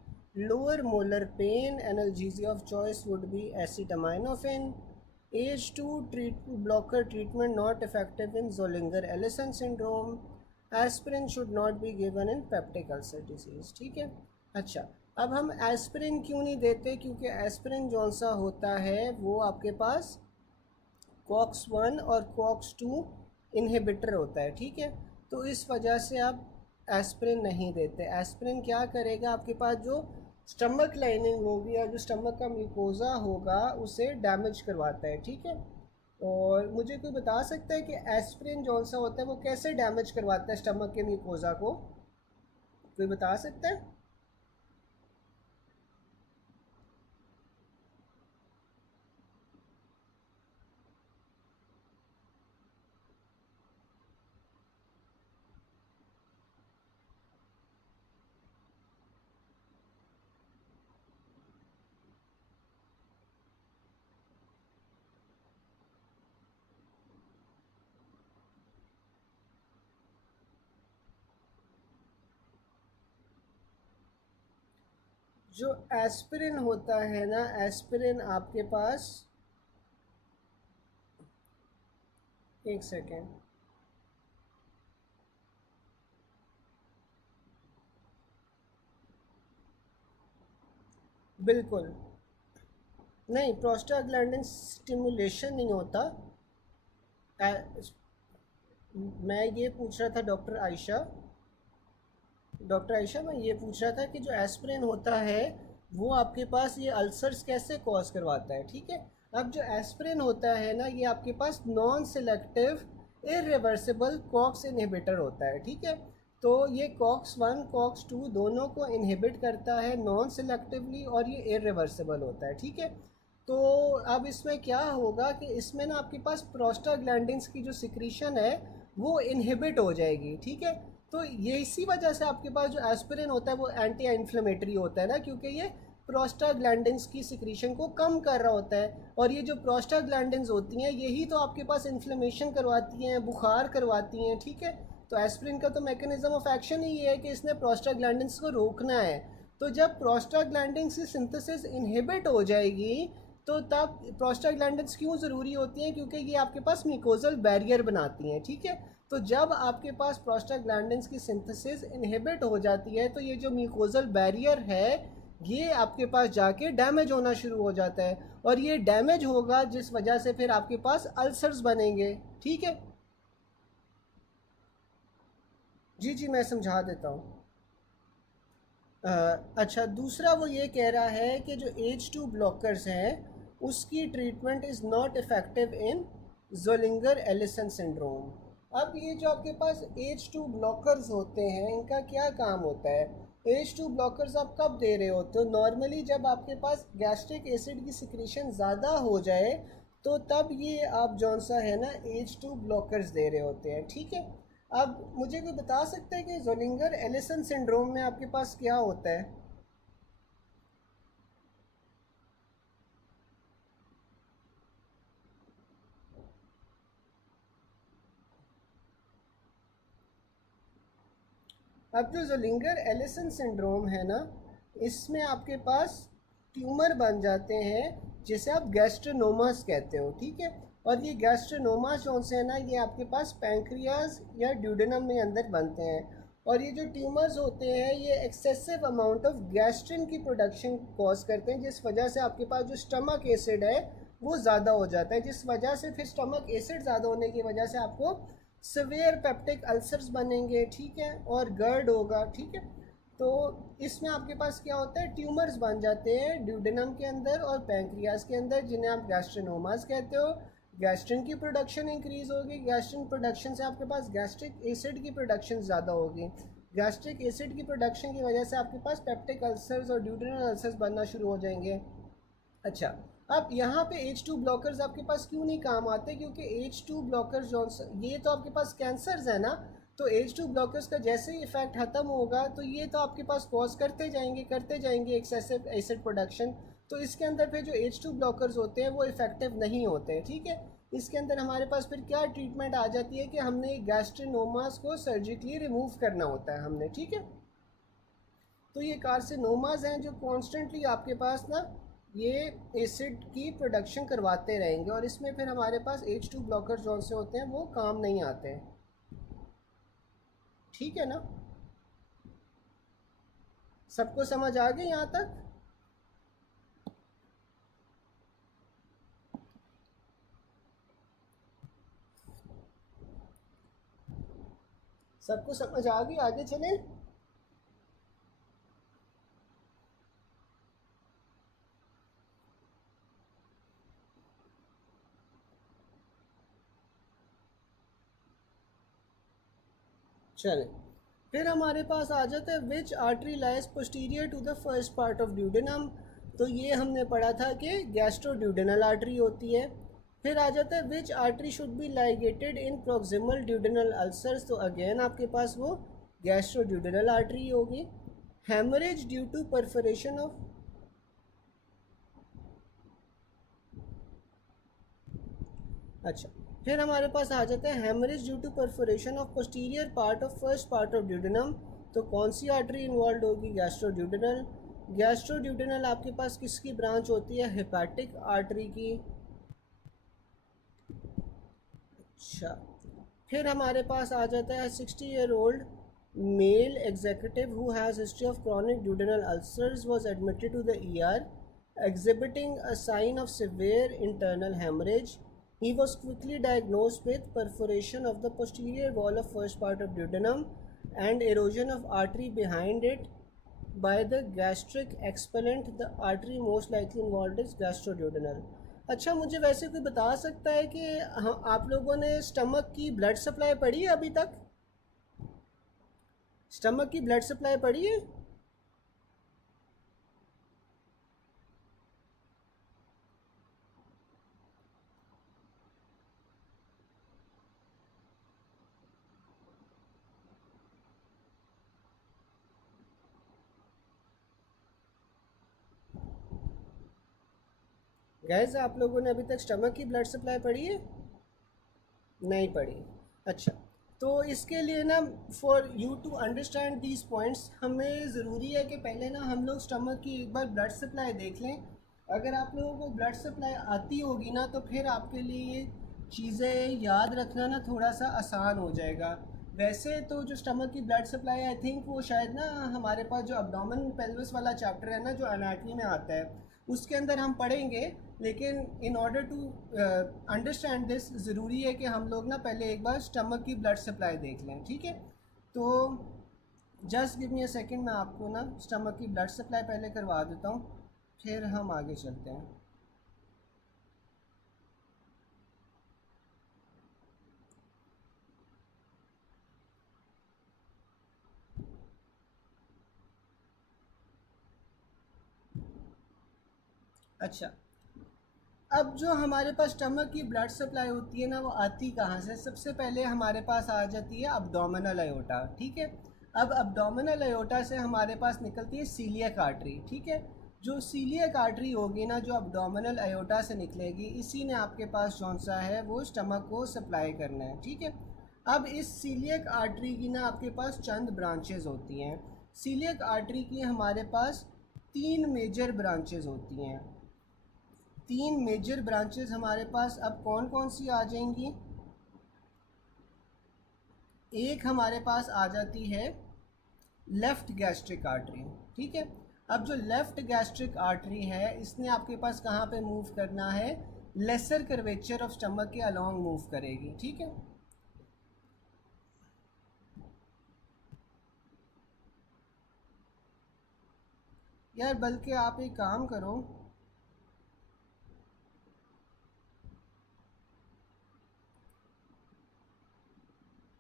lower molar pain. Analgesia of choice would be acetaminophen. Age 2 blocker treatment not effective in Zollinger-Ellison syndrome. Aspirin should not be given in peptic ulcer disease. ठीक है। अच्छा, अब हम aspirin क्यों नहीं देते? क्योंकि aspirin जौन सा होता है वो आपके पास COX-1 और COX-2 इनहिबिटर होता है। ठीक है, तो इस वजह से आप एस्पिरिन नहीं देते। एस्पिरिन क्या करेगा, आपके पास जो स्टमक लाइनिंग होगी या जो स्टमक का म्यूकोज़ा होगा उसे डैमेज करवाता है। ठीक है, और मुझे कोई बता सकता है कि एस्पिरिन जौन सा होता है वो कैसे डैमेज करवाता है स्टमक के म्यूकोज़ा को? कोई बता सकता है? जो एस्पिरिन होता है ना, एस्पिरिन आपके पास, एक सेकेंड, बिल्कुल नहीं, प्रोस्टाग्लैंडिन स्टिमुलेशन नहीं होता। मैं ये पूछ रहा था डॉक्टर आयशा, मैं ये पूछ रहा था कि जो एस्पिरिन होता है वो आपके पास ये अल्सर्स कैसे कॉज करवाता है। ठीक है, अब जो एस्पिरिन होता है ना ये आपके पास non selective irreversible COX inhibitor होता है। ठीक है, तो ये COX-1 COX-2 दोनों को इनहिबिट करता है नॉन सिलेक्टिवली, और ये इरिवर्सिबल होता है। ठीक है, तो अब इसमें क्या होगा कि इसमें ना आपके पास प्रोस्टाग्लैंडिन्स की जो सिक्रीशन है वो इनहिबिट हो जाएगी। ठीक है, तो ये इसी वजह से आपके पास जो एस्पिरिन होता है वो एंटी इन्फ्लेमेटरी होता है ना, क्योंकि ये प्रोस्टाग्लैंडिन्स की सिक्रीशन को कम कर रहा होता है। और ये जो प्रोस्टाग्लैंडिन्स होती हैं यही तो आपके पास इन्फ्लेमेशन करवाती हैं, बुखार करवाती हैं। ठीक है, तो एस्पिरिन का तो मैकेनिज्म ऑफ एक्शन ही ये है कि इसने प्रोस्टाग्लैंडिन्स को रोकना है। तो जब प्रोस्टाग्लैंडिन्स की सिंथेसिस इनहिबिट हो जाएगी तो तब प्रोस्टाग्लैंडिन्स क्यों ज़रूरी होती हैं? क्योंकि ये आपके पास म्यूकोजल बैरियर बनाती हैं। ठीक है, तो जब आपके पास प्रोस्टाग्लैंडिन्स की सिंथेसिस इनहिबिट हो जाती है तो ये जो म्यूकोजल बैरियर है ये आपके पास जाके डैमेज होना शुरू हो जाता है, और ये डैमेज होगा जिस वजह से फिर आपके पास अल्सर्स बनेंगे। ठीक है जी, जी मैं समझा देता हूँ। अच्छा, दूसरा वो ये कह रहा है कि जो H2 ब्लॉकर्स हैं उसकी treatment is not effective in Zollinger Allison syndrome. अब ये जो आपके पास H2 ब्लॉकर्स होते हैं इनका क्या काम होता है? H2 ब्लॉकर्स आप कब दे रहे होते हो? नॉर्मली जब आपके पास गैस्ट्रिक एसिड की सिक्रीशन ज़्यादा हो जाए तो तब ये आप जौन सा है ना H2 ब्लॉकर्स दे रहे होते हैं। ठीक है, अब मुझे कोई बता सकता है कि ज़ोलिंगर एलिसन सिंड्रोम में आपके पास क्या होता है? अब जो ज़ोलिंगर एलिसन सिंड्रोम है ना इसमें आपके पास ट्यूमर बन जाते हैं जिसे आप गैस्ट्रोनोमास कहते हो, ठीक है। और ये गैस्ट्रोनोमास जो से है ना, ये आपके पास पैंक्रियाज या ड्यूडेनम में अंदर बनते हैं। और ये जो ट्यूमर्स होते हैं ये एक्सेसिव अमाउंट ऑफ गैस्ट्रिन की प्रोडक्शन कॉज करते हैं, जिस वजह से आपके पास जो स्टमक एसिड है वो ज़्यादा हो जाता है, जिस वजह से फिर स्टमक एसिड ज़्यादा होने की वजह से आपको सिवियर पेप्टिक अल्सर्स बनेंगे, ठीक है, और गर्ड होगा, ठीक है। तो इसमें आपके पास क्या होता है, ट्यूमर्स बन जाते हैं ड्यूडेनम के अंदर और पैंक्रियाज के अंदर, जिन्हें आप गैस्ट्रिनोमास कहते हो। गैस्ट्रिन की प्रोडक्शन इंक्रीज होगी, गैस्ट्रिन प्रोडक्शन से आपके पास गैस्ट्रिक एसिड की प्रोडक्शन ज़्यादा होगी, गैस्ट्रिक एसिड की प्रोडक्शन की वजह से आपके पास पेप्टिक अल्सर्स और ड्यूडेनल अल्सर्स बनना शुरू हो जाएंगे। अच्छा, अब यहाँ पे H2 ब्लॉकर्स आपके पास क्यों नहीं काम आते, क्योंकि H2 ब्लॉकर्स जो ये तो आपके पास कैंसर्स है ना, तो H2 ब्लॉकर्स का जैसे ही इफेक्ट ख़त्म होगा तो ये तो आपके पास कॉज करते जाएंगे एक्सेसिव एसिड प्रोडक्शन। तो इसके अंदर फिर जो H2 ब्लॉकर्स होते हैं वो इफ़ेक्टिव नहीं होते हैं, ठीक है। इसके अंदर हमारे पास फिर क्या ट्रीटमेंट आ जाती है कि हमने गैस्ट्रिनोमास को सर्जिकली रिमूव करना होता है हमने, ठीक है। तो ये कार्सिनोमास हैं जो कॉन्स्टेंटली आपके पास ना ये एसिड की प्रोडक्शन करवाते रहेंगे, और इसमें फिर हमारे पास H2 ब्लॉकर जो से होते हैं वो काम नहीं आते हैं, ठीक है ना। सबको समझ आ गई यहाँ तक? सबको समझ आ गई, आगे चलें। चलें, फिर हमारे पास आ जाता है which artery lies posterior to the first part of duodenum. तो ये हमने पढ़ा था कि गैस्ट्रोड्यूडेनल आर्टरी होती है। फिर आ जाता है which artery should be ligated in proximal duodenal ulcers. तो अगेन आपके पास वो गैस्ट्रोड्यूडेनल आर्टरी होगी। Haemorrhage due to perforation of, अच्छा, फिर हमारे पास आ जाता है haemorrhage due to perforation of posterior part of first part of duodenum. तो कौन सी आर्टरी इन्वॉल्व होगी, गैस्ट्रोड्यूडेनल। गैस्ट्रोड्यूडेनल आपके पास किसकी ब्रांच होती है, हेपाटिक आर्टरी की। अच्छा, फिर हमारे पास आ जाता है 60-year-old male executive who has history of chronic duodenal ulcers was admitted to the ER exhibiting a sign of severe internal hemorrhage. He was quickly diagnosed with perforation of the posterior wall of first part of duodenum and erosion of artery behind it by the gastric expellant. The artery most likely involved is gastroduodenal. अच्छा, मुझे वैसे कोई बता सकता है कि आप लोगों ने स्टमक की ब्लड सप्लाई पढ़ी है अभी तक? स्टमक की ब्लड सप्लाई पढ़ी है? गैस, आप लोगों ने अभी तक स्टमक की ब्लड सप्लाई पढ़ी है? नहीं पढ़ी। अच्छा, तो इसके लिए ना for you to understand these points हमें ज़रूरी है कि पहले ना हम लोग स्टमक की एक बार ब्लड सप्लाई देख लें। अगर आप लोगों को ब्लड सप्लाई आती होगी ना तो फिर आपके लिए ये चीज़ें याद रखना ना थोड़ा सा आसान हो जाएगा। वैसे तो जो स्टमक की ब्लड सप्लाई आई थिंक वो शायद ना हमारे पास जो अब्डोमेन पेल्विस वाला चैप्टर है ना जो एनाटमी में आता है उसके अंदर हम पढ़ेंगे, लेकिन in order to understand this ज़रूरी है कि हम लोग ना पहले एक बार स्टमक की ब्लड सप्लाई देख लें, ठीक है। तो just give me a second, मैं आपको ना स्टमक की ब्लड सप्लाई पहले करवा देता हूँ, फिर हम आगे चलते हैं। अच्छा, अब जो हमारे पास स्टमक की ब्लड सप्लाई होती है ना वो आती कहाँ से? सबसे पहले हमारे पास आ जाती है अब्डोमिनल अयोटा, ठीक है। अब अब्डोमिनल अयोटा से हमारे पास निकलती है सीलियक आर्टरी, ठीक है। जो सीलियक आर्टरी होगी ना जो अब्डोमिनल अयोटा से निकलेगी, इसी ने आपके पास कौन सा है वो स्टमक को सप्लाई करना है, ठीक है। अब इस सीलियक आर्टरी की ना आपके पास चंद ब्रांचेज होती हैं। सीलियक आर्टरी की हमारे पास 3 मेजर ब्रांचेज होती हैं। तीन मेजर ब्रांचेस हमारे पास अब कौन कौन सी आ जाएंगी। एक हमारे पास आ जाती है लेफ़्ट गैस्ट्रिक आर्टरी, ठीक है। अब जो लेफ़्ट गैस्ट्रिक आर्टरी है इसने आपके पास कहाँ पे मूव करना है, लेसर कर्वेचर ऑफ स्टमक के अलोंग मूव करेगी, ठीक है। यार बल्कि आप एक काम करो,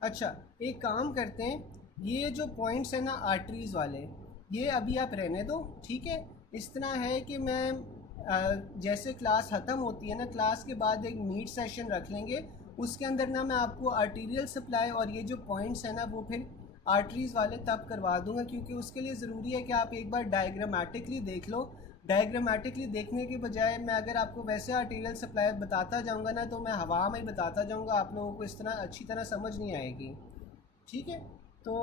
अच्छा एक काम करते हैं, ये जो पॉइंट्स हैं ना आर्टरीज़ वाले, ये अभी आप रहने दो, ठीक है। इस तरह है कि मैं जैसे क्लास ख़त्म होती है ना, क्लास के बाद एक मीट सेशन रख लेंगे, उसके अंदर ना मैं आपको आर्टीरियल सप्लाई और ये जो पॉइंट्स हैं ना वो फिर आर्टरीज़ वाले तब करवा दूंगा, क्योंकि उसके लिए ज़रूरी है कि आप एक बार डायग्रामेटिकली देख लो। डायग्रामेटिकली देखने के बजाय मैं अगर आपको वैसे आर्टीरियल सप्लाई बताता जाऊंगा ना तो मैं हवा में ही बताता जाऊंगा, आप लोगों को इस तरह अच्छी तरह समझ नहीं आएगी, ठीक है। तो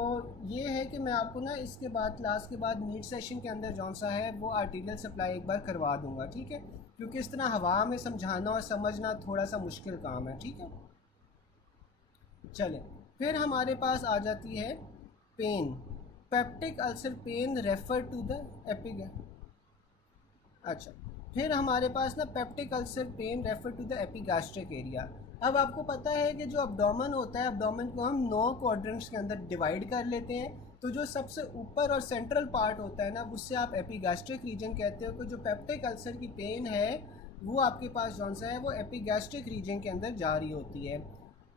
ये है कि मैं आपको ना इसके बाद क्लास के बाद मीट सेशन के अंदर जौन सा है वो आर्टीरियल सप्लाई एक बार करवा दूंगा, ठीक है, क्योंकि इस तरह हवा में समझाना और समझना थोड़ा सा मुश्किल काम है, ठीक है। चलें, फिर हमारे पास आ जाती है pain, peptic ulcer pain refer to the epig, अच्छा फिर हमारे पास ना peptic ulcer pain refer to the epigastric area. अब आपको पता है कि जो अब्डोमेन होता है, अब्डोमेन को हम 9 क्वाड्रेंट्स के अंदर डिवाइड कर लेते हैं, तो जो सबसे ऊपर और सेंट्रल पार्ट होता है ना उससे आप एपिगैस्ट्रिक रीजन कहते हो, कि जो पेप्टिक अल्सर की पेन है वो आपके पास जौन सा है वो एपिगैस्ट्रिक रीजन के अंदर जारी होती है।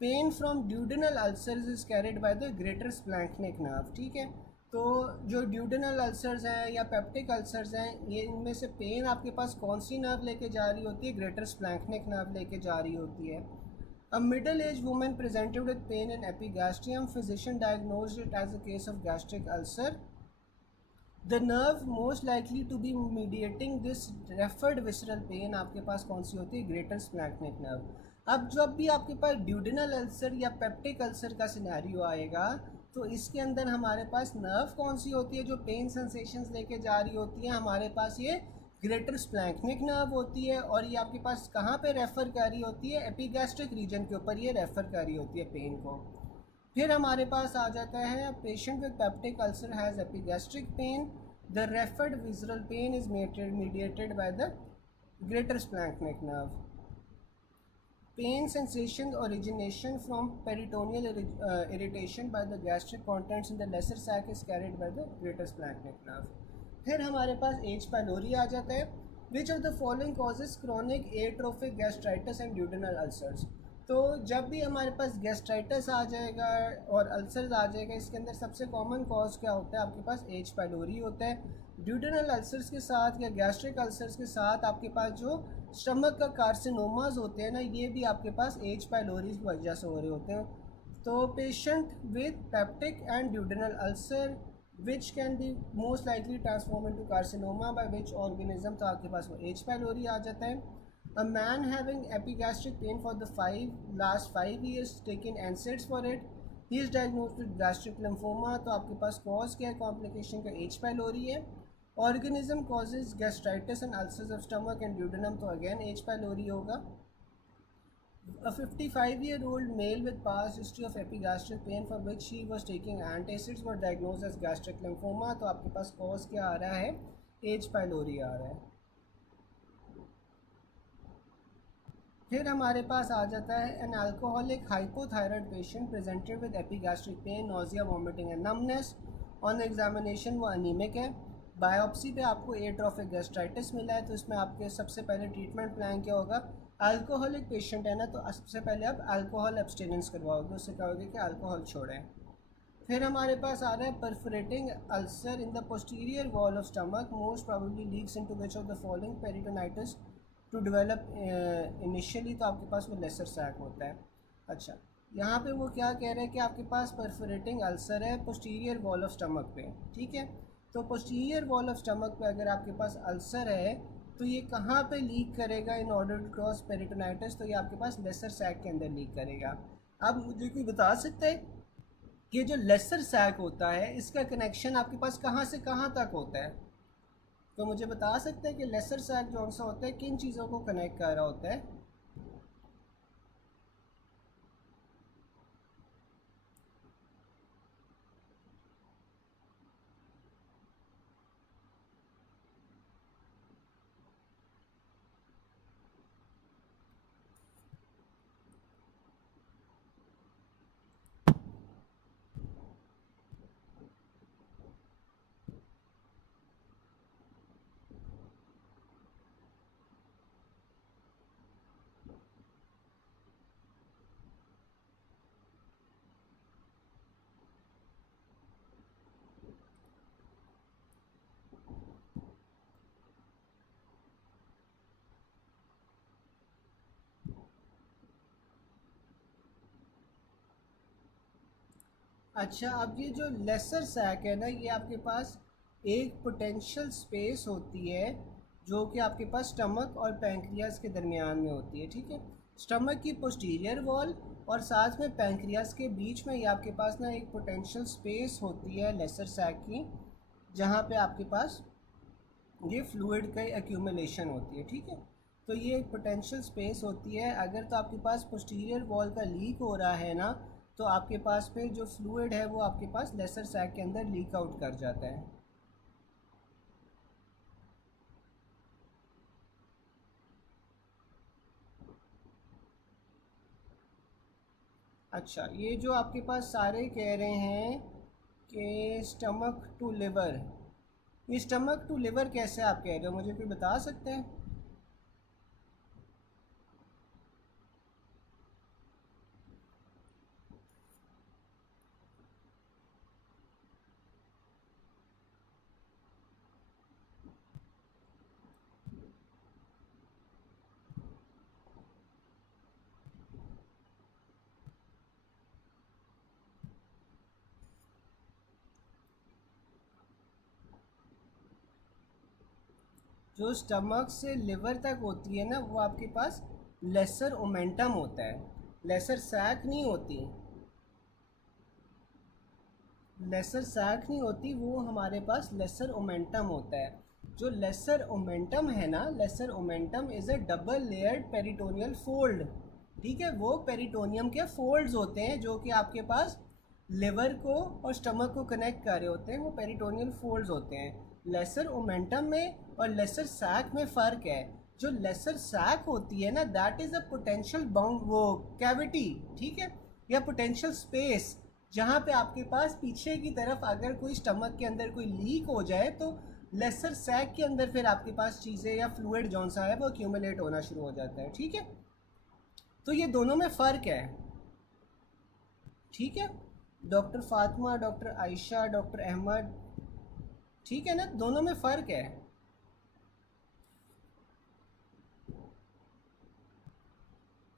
Pain from duodenal ulcers is carried by the greater splanchnic nerve, ठीक है। तो जो ड्यूडेनल अल्सर्स हैं या पेप्टिक अल्सर्स हैं, ये इनमें से पेन आपके पास कौन सी नर्व लेके जा रही होती है, ग्रेटर स्प्लैंक्निक नर्व लेके जा रही होती है। A middle-aged woman presented with pain in epigastrium. Physician diagnosed it as a case of gastric ulcer. The nerve most likely to be mediating this referred visceral pain आपके पास कौन सी होती है, ग्रेटर स्प्लैंक्निक नर्व। अब जब भी आपके पास duodenal ulcer या पेप्टिक अल्सर का सिनेरियो आएगा तो इसके अंदर हमारे पास नर्व कौन सी होती है जो पेन सेंसेशंस लेके जा रही होती है, हमारे पास ये ग्रेटर स्प्लैंक्निक नर्व होती है, और ये आपके पास कहाँ पे रेफ़र कर रही होती है, एपिगैस्ट्रिक रीजन के ऊपर ये रेफ़र कर रही होती है पेन को। फिर हमारे पास आ जाता है patient with peptic ulcer has epigastric pain, the referred visceral pain is mediated by the greater splanchnic nerve. Pain sensation origination from peritoneal irritation by the gastric contents in the lesser sac is carried by the greater splanchnic nerve। फिर हमारे पास H. pylori आ जाता है। Which of the following causes chronic atrophic gastritis and duodenal ulcers? तो जब भी हमारे पास gastritis आ जाएगा और अल्सर्स आ जाएगा, इसके अंदर सबसे कॉमन कॉज क्या होता है, आपके पास H. pylori होता है। ड्यूडेनल अल्सर्स के साथ या गैस्ट्रिक अल्सर्स के साथ आपके पास जो स्टमक का कार्सिनोमाज होते हैं ना, ये भी आपके पास H. pylori की वजह से हो रहे होते हैं। तो patient with peptic and duodenal ulcer which can be most likely transform into carcinoma by which organism, तो आपके पास वो H. pylori आ जाता है। A man having epigastric pain for the last 5 years taking NSAIDs for it, he is diagnosed with gastric lymphoma, तो आपके पास cause क्या है कॉम्प्लिकेशन का, H. pylori है। Organism causes gastritis and ulcers of stomach and duodenum, तो again H. pylori होगा। A 55-year-old male with past history of epigastric pain for which he was taking antacids were diagnosed as gastric lymphoma, तो आपके पास cause क्या आ रहा है, H. pylori आ रहा है। फिर हमारे पास आ जाता है an alcoholic hypothyroid patient presented with epigastric pain, nausea, vomiting and numbness. On examination वो अनीमिक है। बायोप्सी पे आपको एट्रोफिक गैस्ट्राइटिस मिला है, तो इसमें आपके सबसे पहले ट्रीटमेंट प्लान क्या होगा, अल्कोहलिक पेशेंट है ना तो सबसे पहले आप अल्कोहल एब्सटेनेंस करवाओगे, उससे कहोगे कि अल्कोहल छोड़ें। फिर हमारे पास आ रहा है perforating ulcer in the posterior wall of stomach, most probably leaks into which of the following, peritonitis to develop initially, तो आपके पास वो लेसर सैक होता है। अच्छा यहाँ पे वो क्या कह रहे हैं कि आपके पास परफोरेटिंग अल्सर है पोस्टीरियर वॉल ऑफ स्टमक पे, ठीक है। तो पोस्टीरियर वॉल ऑफ स्टमक पे अगर आपके पास अल्सर है तो ये कहाँ पे लीक करेगा in order to cross peritonitis, तो ये आपके पास लेसर सैक के अंदर लीक करेगा। अब मुझे कोई बता सकता है कि जो लेसर सैक होता है इसका कनेक्शन आपके पास कहाँ से कहाँ तक होता है, तो मुझे बता सकते हैं कि लेसर सैक जो सा होता है किन चीज़ों को कनेक्ट कर रहा होता है? अच्छा, अब ये जो लेसर सैक है ना, ये आपके पास एक पोटेंशियल स्पेस होती है जो कि आपके पास स्टमक और पैंक्रियास के दरमियान में होती है, ठीक है। स्टमक की पोस्टीरियर वॉल और साथ में पैंक्रियास के बीच में ये आपके पास ना एक पोटेंशियल स्पेस होती है लेसर सैक की, जहाँ पे आपके पास ये फ्लूइड का एक्यूमुलेशन होती है, ठीक है। तो ये एक पोटेंशियल स्पेस होती है। अगर तो आपके पास पोस्टीरियर वॉल का लीक हो रहा है ना, तो आपके पास फिर जो फ्लूइड है वो आपके पास लेसर सैक के अंदर लीक आउट कर जाता है। अच्छा, ये जो आपके पास सारे कह रहे हैं कि स्टमक टू लिवर, ये स्टमक टू लिवर कैसे आप कह रहे हो, मुझे कोई बता सकते हैं? जो स्टमक से लिवर तक होती है ना, वो आपके पास लेसर ओमेंटम होता है, लेसर सैक नहीं होती। लेसर सैक नहीं होती, वो हमारे पास लेसर ओमेंटम होता है। जो लेसर ओमेंटम है ना, lesser omentum is a double layered peritoneal fold, ठीक है। वो पेरिटोनियम के फोल्ड्स होते हैं जो कि आपके पास लिवर को और स्टमक को कनेक्ट कर रहे होते हैं, वो पेरिटोनियल फोल्ड्स होते हैं। लेसर ओमेंटम में और लेसर सैक में फ़र्क है। जो लेसर सैक होती है ना, that is a potential bound वो कैविटी, ठीक है, या पोटेंशियल स्पेस, जहाँ पे आपके पास पीछे की तरफ अगर कोई स्टमक के अंदर कोई लीक हो जाए तो लेसर सैक के अंदर फिर आपके पास चीज़ें या फ्लूइड जौन सा है वो एक्यूमुलेट होना शुरू हो जाता है, ठीक है। तो ये दोनों में फ़र्क है, ठीक है। Doctor Fatima, doctor Ayesha, doctor Ahmed, ठीक है ना, दोनों में फ़र्क है।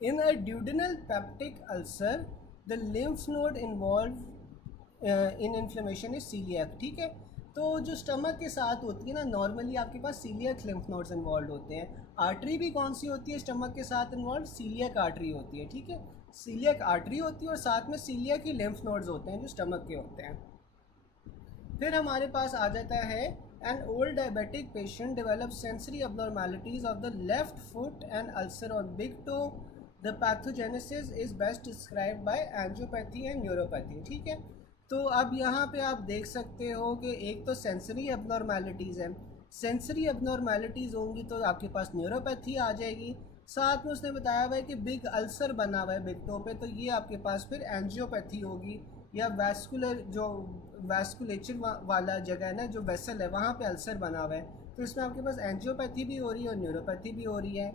In a duodenal peptic ulcer, the lymph node involved in inflammation is celiac, ठीक है। तो जो स्टमक के साथ होती है ना, नॉर्मली आपके पास सीलियक लिम्फ नोड्स इन्वॉल्व होते हैं। आर्टरी भी कौन सी होती है स्टमक के साथ इन्वॉल्व? सीलियक आर्टरी होती है, ठीक है। सीलियक आर्टरी होती है और साथ में सीलियक ही लिम्फ नोड्स होते हैं जो स्टमक के होते हैं। फिर हमारे पास आ जाता है an old diabetic patient develop sensory abnormalities of the left foot and ulcer on big toe. The pathogenesis is best described bye angiopathy and neuropathy, ठीक है। तो अब यहाँ पे आप देख सकते हो कि एक तो सेंसरी abnormalities है, सेंसरी abnormalities होंगी तो आपके पास न्यूरोपैथी आ जाएगी। साथ में उसने बताया हुआ है कि बिग अल्सर बना हुआ है बिग टो पे, तो ये आपके पास फिर एंजियोपैथी होगी। या वैस्कुलर जो वैस्कुलेचर वाला जगह है ना, जो वेसल है वहाँ पे अल्सर बना हुआ है, तो इसमें आपके पास एंजियोपैथी भी हो रही है और न्यूरोपैथी भी हो रही है।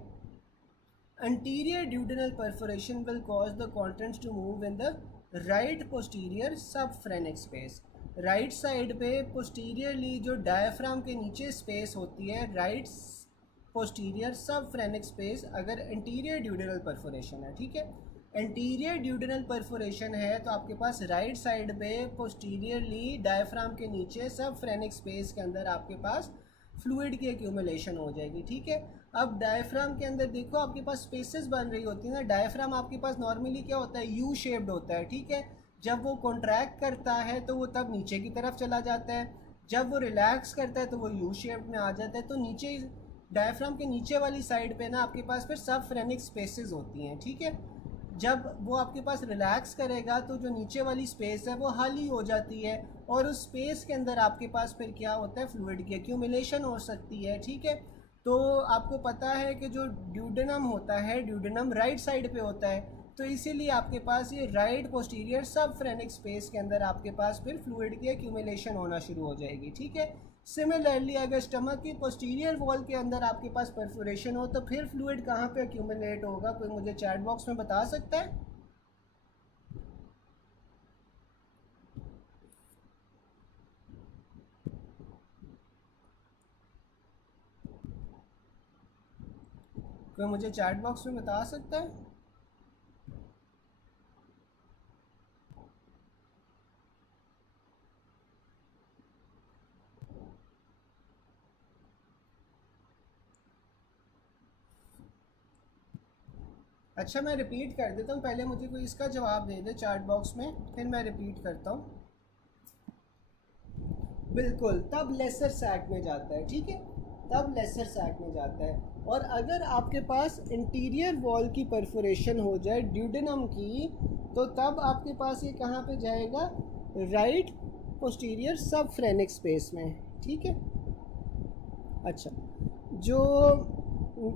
Anterior duodenal perforation will cause the contents to move in the right posterior subphrenic space। Right side पे पोस्टीरियरली जो डायफ्राम के नीचे स्पेस होती है, राइट पोस्टीरियर सबफ्रेनिक स्पेस, अगर एंटीरियर ड्यूडेनल परफोरेशन है, ठीक है। एंटीरियर ड्यूडेनल परफोरेशन है तो आपके पास राइट साइड पे पोस्टीरियरली डायफ्राम के नीचे सबफ्रेनिक स्पेस के अंदर आपके पास फ्लूइड की एक्यूमुलेशन हो जाएगी, ठीक है। अब डायफ्राम के अंदर देखो आपके पास स्पेसेस बन रही होती है ना। डायफ्राम आपके पास नॉर्मली क्या होता है? यू शेप्ड होता है, ठीक है। जब वो कॉन्ट्रैक्ट करता है तो वो तब नीचे की तरफ चला जाता है, जब वो रिलैक्स करता है तो वो यू शेप में आ जाता है। तो नीचे डायफ्राम के नीचे वाली साइड पे ना आपके पास फिर सब फ्रेनिक स्पेसेस होती हैं, ठीक है। जब वो आपके पास रिलैक्स करेगा तो जो नीचे वाली स्पेस है वो खाली हो जाती है, और उस स्पेस के अंदर आपके पास फिर क्या होता है, फ्लूइड की एक्यूमुलेशन हो सकती है, ठीक है। तो आपको पता है कि जो ड्यूडेनम होता है, ड्यूडेनम राइट साइड पे होता है, तो इसीलिए आपके पास ये राइट पोस्टीरियर सब फ्रेनिक स्पेस के अंदर आपके पास फिर फ्लूइड की एक्यूमुलेशन होना शुरू हो जाएगी, ठीक है। सिमिलरली अगर स्टमक की पोस्टीरियर वॉल के अंदर आपके पास परफोरेशन हो तो फिर फ्लूइड कहाँ पे एक्यूमुलेट होगा, कोई मुझे चैट बॉक्स में बता सकता है? कोई मुझे चैट बॉक्स में बता सकता है? अच्छा मैं रिपीट कर देता हूँ, पहले मुझे कोई इसका जवाब दे दे चैट बॉक्स में, फिर मैं रिपीट करता हूँ। बिल्कुल, तब लेसर सैक में जाता है, ठीक है, तब लेसर सैक में जाता है। और अगर आपके पास इंटीरियर वॉल की परफोरेशन हो जाए ड्यूडेनम की, तो तब आपके पास ये कहाँ पे जाएगा, राइट पोस्टीरियर सब फ्रेनिक स्पेस में, ठीक है। अच्छा, जो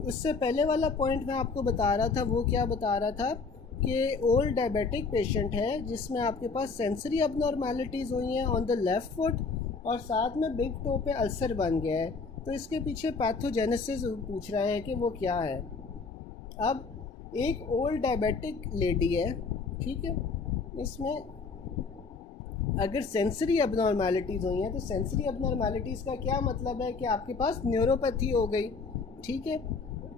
उससे पहले वाला पॉइंट मैं आपको बता रहा था वो क्या बता रहा था कि ओल्ड डायबिटिक पेशेंट है जिसमें आपके पास सेंसरी अबनॉर्मेलिटीज़ हुई हैं ऑन द लेफ़्ट फुट, और साथ में बिग टो पे अल्सर बन गया है, तो इसके पीछे पैथोजेनेसिस पूछ रहा है कि वो क्या है। अब एक ओल्ड डायबिटिक लेडी है, ठीक है, इसमें अगर सेंसरी अबनॉर्मेलिटीज़ हुई हैं तो सेंसरी अबनॉर्मेलिटीज़ का क्या मतलब है कि आपके पास न्यूरोपैथी हो गई, ठीक है।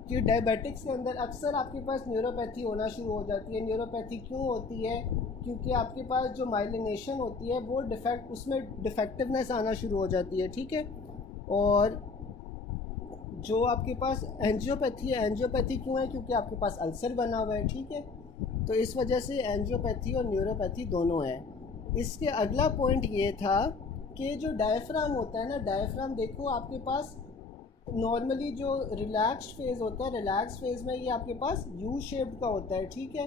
कि डायबिटिक्स के अंदर अक्सर आपके पास न्यूरोपैथी होना शुरू हो जाती है। न्यूरोपैथी क्यों होती है, क्योंकि आपके पास जो माइलिनेशन होती है वो डिफेक्ट, उसमें डिफेक्टिवनेस आना शुरू हो जाती है, ठीक है। और जो आपके पास एंजियोपैथी है, एंजियोपैथी क्यों है, क्योंकि आपके पास अल्सर बना हुआ है, ठीक है। तो इस वजह से एंजियोपैथी और न्यूरोपैथी दोनों है। इसके अगला पॉइंट ये था कि जो डायफ्राम होता है ना, डायफ्राम देखो आपके पास नॉर्मली जो रिलैक्स फेज़ होता है, रिलैक्स फेज़ में ये आपके पास यू शेप का होता है, ठीक है।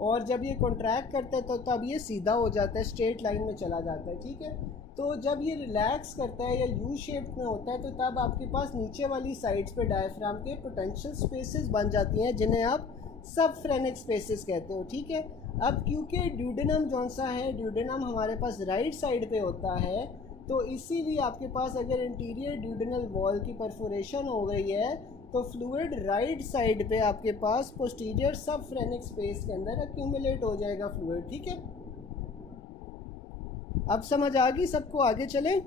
और जब ये कॉन्ट्रैक्ट करता है तो तब ये सीधा हो जाता है, स्ट्रेट लाइन में चला जाता है, ठीक है। तो जब ये रिलैक्स करता है या यू शेप में होता है तो तब आपके पास नीचे वाली साइड्स पे डायफ्राम के पोटेंशियल स्पेसेस बन जाती हैं जिन्हें आप सब फ्रेनिक स्पेसेस कहते हो, ठीक है। अब क्योंकि ड्यूडेनम जौन सा है, ड्यूडेनम हमारे पास राइट साइड पे होता है, तो इसीलिए आपके पास अगर इंटीरियर ड्यूडेनल वॉल की परफोरेशन हो गई है तो फ्लूइड राइट साइड पे आपके पास पोस्टीरियर सब फ्रेनिक स्पेस के अंदर एक्यूमुलेट हो जाएगा फ्लूइड, ठीक है। अब समझ आ गई सबको, आगे चलें।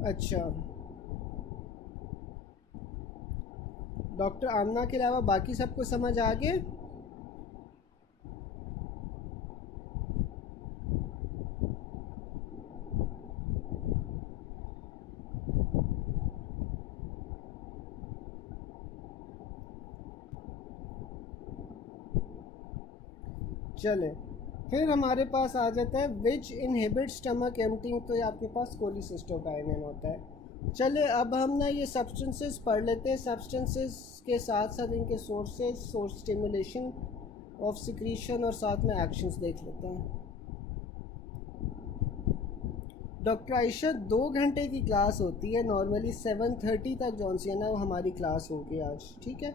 अच्छा, डॉक्टर आमना के अलावा बाकी सबको समझ आ गए? चले, फिर हमारे पास आ जाता है विच इनहिबिट स्टमक एम्प्टिंग, तो ये आपके पास कोलिसिस्टोकाइनिन होता है। चले अब हम ना ये सब्सटेंसेस पढ़ लेते हैं, सब्सटेंसेस के साथ साथ इनके sources, source stimulation of secretion, और साथ में एक्शंस देख लेते हैं। डॉक्टर आयशा 2 घंटे की क्लास होती है नॉर्मली, 7:30 तक जौन सी है ना वो हमारी क्लास होगी आज, ठीक है।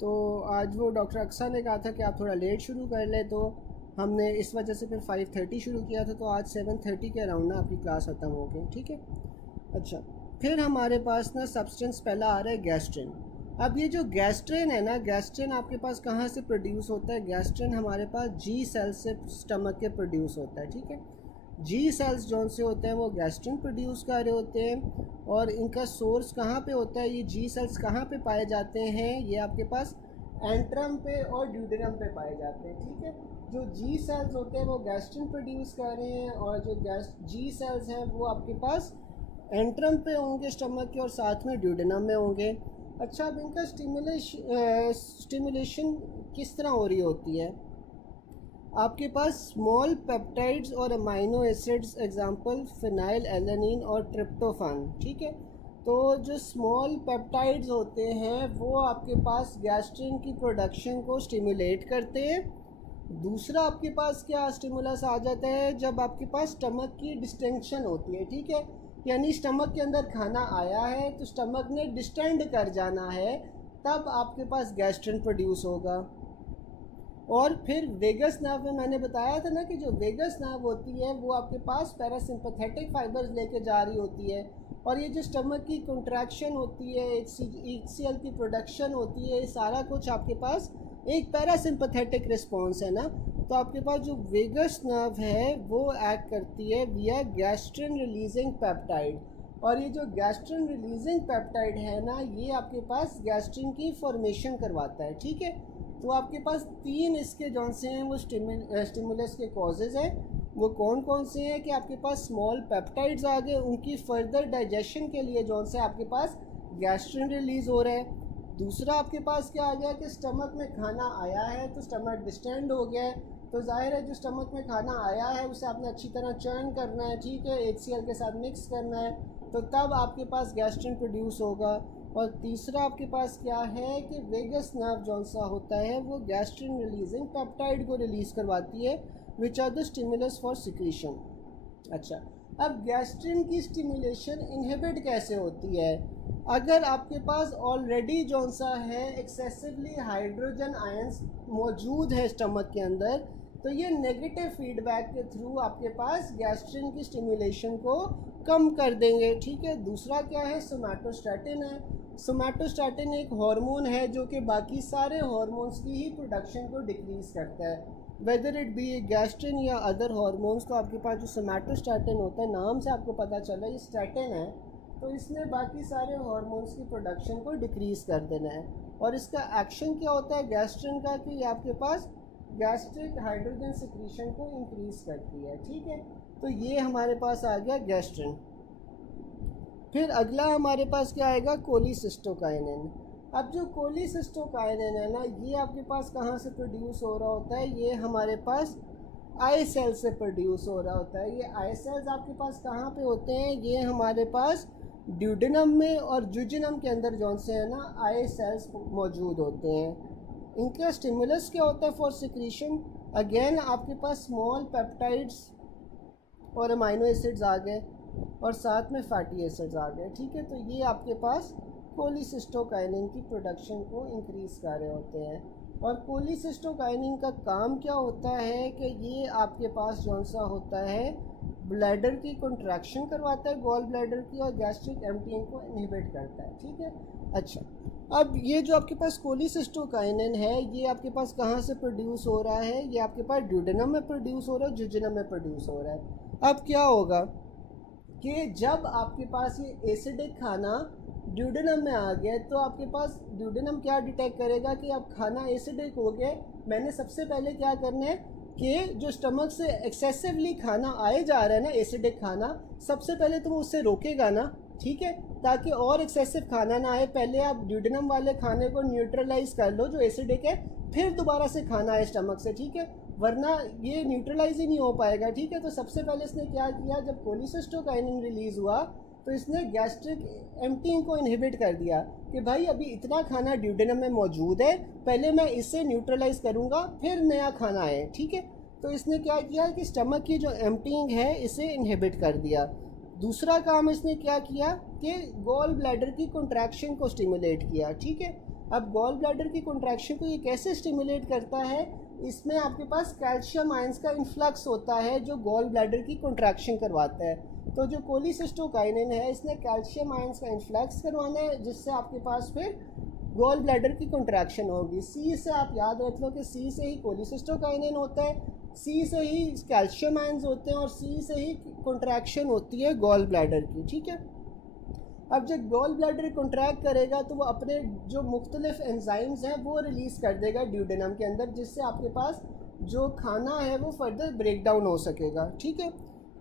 तो आज वो डॉक्टर अक्सा ने कहा था कि आप थोड़ा लेट शुरू कर ले, तो हमने इस वजह से फिर 5:30 शुरू किया था, तो आज 7:30 के अराउंड ना आपकी क्लास ख़त्म हो गई, ठीक है। अच्छा, फिर हमारे पास ना सब्सटेंस पहला आ रहा है गैस्ट्रिन। अब ये जो गैस्ट्रिन है ना, गैस्ट्रिन आपके पास कहाँ से प्रोड्यूस होता है? गैस्ट्रिन हमारे पास जी सेल से स्टमक के प्रोड्यूस होता है, ठीक है। जी सेल्स जौन से होते हैं वो गैस्ट्रिन प्रोड्यूस कर रहे होते हैं, और इनका सोर्स कहाँ पे होता है? ये जी सेल्स कहाँ पे पाए जाते हैं? ये आपके पास एंट्रम पे और ड्यूडेनम पे पाए जाते हैं, ठीक है। जो जी सेल्स होते हैं वो गैस्ट्रिन प्रोड्यूस कर रहे हैं, और जो जी सेल्स हैं वो आपके पास एंट्रम पे होंगे स्टमक के, और साथ में ड्यूडेनम में होंगे। अच्छा, अब इनका स्टिमुलेशन किस तरह हो रही होती है? आपके पास स्मॉल पेप्टाइड्स और amino acids, example phenyl alanine और ट्रिप्टोफान, ठीक है। तो जो स्मॉल पेप्टाइड्स होते हैं वो आपके पास गैस्ट्रिन की प्रोडक्शन को स्टिमुलेट करते हैं। दूसरा आपके पास क्या स्टिमुलस आ जाता है? जब आपके पास स्टमक की डिस्टेंशन होती है, ठीक है, यानी स्टमक के अंदर खाना आया है तो स्टमक ने डिस्टेंड कर जाना है, तब आपके पास गैस्ट्रिन प्रोड्यूस होगा। और फिर वेगस नर्व में मैंने बताया था ना कि जो वेगस नर्व होती है वो आपके पास पैरासिम्पैथेटिक फाइबर्स लेके जा रही होती है, और ये जो स्टमक की कंट्रैक्शन होती है, HCl की प्रोडक्शन होती है, सारा कुछ आपके पास एक पैरासिम्पैथेटिक रिस्पॉन्स है ना। तो आपके पास जो वेगस नर्व है वो एक्ट करती है विया गैस्ट्रिन रिलीजिंग पेप्टाइड, और ये जो गैस्ट्रिन रिलीजिंग पेप्टाइड है ना, ये आपके पास गैस्ट्रिन की फॉर्मेशन करवाता है, ठीक है। तो आपके पास 3 इसके जौन से हैं वो स्टिमुलस के कॉजेज़ हैं। वो कौन कौन से हैं कि आपके पास स्मॉल पेप्टाइड्स आ गए, उनकी फर्दर डाइजेशन के लिए जौन से आपके पास गैस्ट्रिन रिलीज़ हो रहा है। दूसरा आपके पास क्या आ गया कि स्टमक में खाना आया है तो स्टमक डिस्टेंड हो गया है, तो जाहिर है जो स्टमक में खाना आया है उसे आपने अच्छी तरह चर्न करना है, ठीक है, HCl के साथ मिक्स करना है, तो तब आपके पास गैस्ट्रिन प्रोड्यूस होगा। और तीसरा आपके पास क्या है कि वेगस नर्व जौन सा होता है वो गैस्ट्रिन रिलीजिंग पेप्टाइड को रिलीज़ करवाती है, which are the stimulus for secretion. अच्छा, अब गैस्ट्रिन की स्टिमुलेशन इनहिबिट कैसे होती है? अगर आपके पास ऑलरेडी जौन सा है एक्सेसिवली हाइड्रोजन आयंस मौजूद है स्टमक के अंदर, तो ये नेगेटिव फीडबैक के थ्रू आपके पास गैस्ट्रिन की स्टिमुलेशन को कम कर देंगे, ठीक है। दूसरा क्या है? सोमैटोस्टैटिन है। सोमैटोस्टैटिन एक हार्मोन है जो कि बाकी सारे हार्मोन्स की ही प्रोडक्शन को डिक्रीज़ करता है, वेदर इट बी गैस्ट्रिन या अदर हार्मोन्स। तो आपके पास जो सोमैटोस्टैटिन होता है, नाम से आपको पता चला ये स्टैटिन है, तो इसने बाकी सारे हार्मोन्स की प्रोडक्शन को डिक्रीज़ कर देना है। और इसका एक्शन क्या होता है गैस्ट्रिन का कि ये आपके पास गैस्ट्रिक हाइड्रोजन सिक्रीशन को इंक्रीज़ करती है, ठीक है। तो ये हमारे पास आ गया गैस्ट्रिन। फिर अगला हमारे पास क्या आएगा? कोलिसिस्टोकाइनिन। अब जो कोलिसिस्टोकाइनिन है ना, ये आपके पास कहाँ से प्रोड्यूस हो रहा होता है? ये हमारे पास आई सेल से प्रोड्यूस हो रहा होता है। ये आई सेल्स आपके पास कहाँ पे होते हैं? ये हमारे पास ड्यूडेनम में और जुजिनम के अंदर जौन से है ना आई सेल्स मौजूद होते हैं। इनका स्टिमुलस क्या होता है फॉर सिक्रीशन? अगेन आपके पास स्मॉल पेप्टाइड्स और अमाइनो एसिड्स आ गए, और साथ में फैटी एसिड्स आ गए, ठीक है। तो ये आपके पास कोलिसिस्टोकाइनिन की प्रोडक्शन को इंक्रीज़ कर रहे होते हैं। और कोलिसिस्टोकाइनिन का काम क्या होता है कि ये आपके पास जौन सा होता है ब्लैडर की कंट्रैक्शन करवाता है, गॉल ब्लैडर की, और गैस्ट्रिक एम्पटिंग को इनहिबिट करता है, ठीक है। अच्छा, अब ये जो आपके पास कोलिसिस्टोकाइनिन है ये आपके पास कहाँ से प्रोड्यूस हो रहा है? ये आपके पास ड्यूडेनम में प्रोड्यूस हो रहा है, जुजिनम में प्रोड्यूस हो रहा है। अब क्या होगा कि जब आपके पास ये एसिडिक खाना ड्यूडेनम में आ गया तो आपके पास ड्यूडेनम क्या डिटेक्ट करेगा कि अब खाना एसिडिक हो गया, मैंने सबसे पहले क्या करना है कि जो स्टमक से एक्सेसिवली खाना आए जा रहा है ना एसिडिक खाना, सबसे पहले तो वो उससे रोकेगा ना, ठीक है, ताकि और एक्सेसिव खाना ना आए। पहले आप ड्यूडेनम वाले खाने को न्यूट्रलाइज कर लो जो एसिडिक है, फिर दोबारा से खाना आए स्टमक से, ठीक है, वरना ये न्यूट्रलाइज ही नहीं हो पाएगा, ठीक है। तो सबसे पहले इसने क्या किया, जब कोलिसिस्टोकाइनिन रिलीज़ हुआ तो इसने गैस्ट्रिक एम्पटिंग को इनहिबिट कर दिया कि भाई अभी इतना खाना ड्यूडेनम में मौजूद है, पहले मैं इसे न्यूट्रलाइज करूँगा फिर नया खाना आए, ठीक है। तो इसने क्या किया कि स्टमक की जो एम्पटिंग है इसे इनहिबिट कर दिया। दूसरा काम इसने क्या किया कि गॉल ब्लैडर की कंट्रैक्शन को स्टिमुलेट किया, ठीक है। अब गॉल ब्लैडर की कंट्रैक्शन को ये कैसे स्टिमुलेट करता है इसमें आपके पास कैल्शियम आयंस का इन्फ्लक्स होता है जो गॉल ब्लैडर की कंट्रैक्शन करवाता है। तो जो कोलिसिस्टोकाइनिन है इसने कैल्शियम आयंस का इन्फ्लक्स करवाना है, जिससे आपके पास फिर गॉल ब्लैडर की कंट्रैक्शन होगी। सी से आप याद रख लो कि सी से ही कोलिसिस्टोकाइनिन होता है, सी से ही कैल्शियम आयंस होते हैं और सी से ही कंट्रैक्शन होती है गॉल ब्लैडर की, ठीक है। अब जब गॉल ब्लैडर कंट्रैक्ट करेगा तो वो अपने जो मुख्तलिफ एंजाइम्स हैं वो रिलीज़ कर देगा ड्यूडेनम के अंदर, जिससे आपके पास जो खाना है वो फर्दर ब्रेक डाउन हो सकेगा, ठीक है।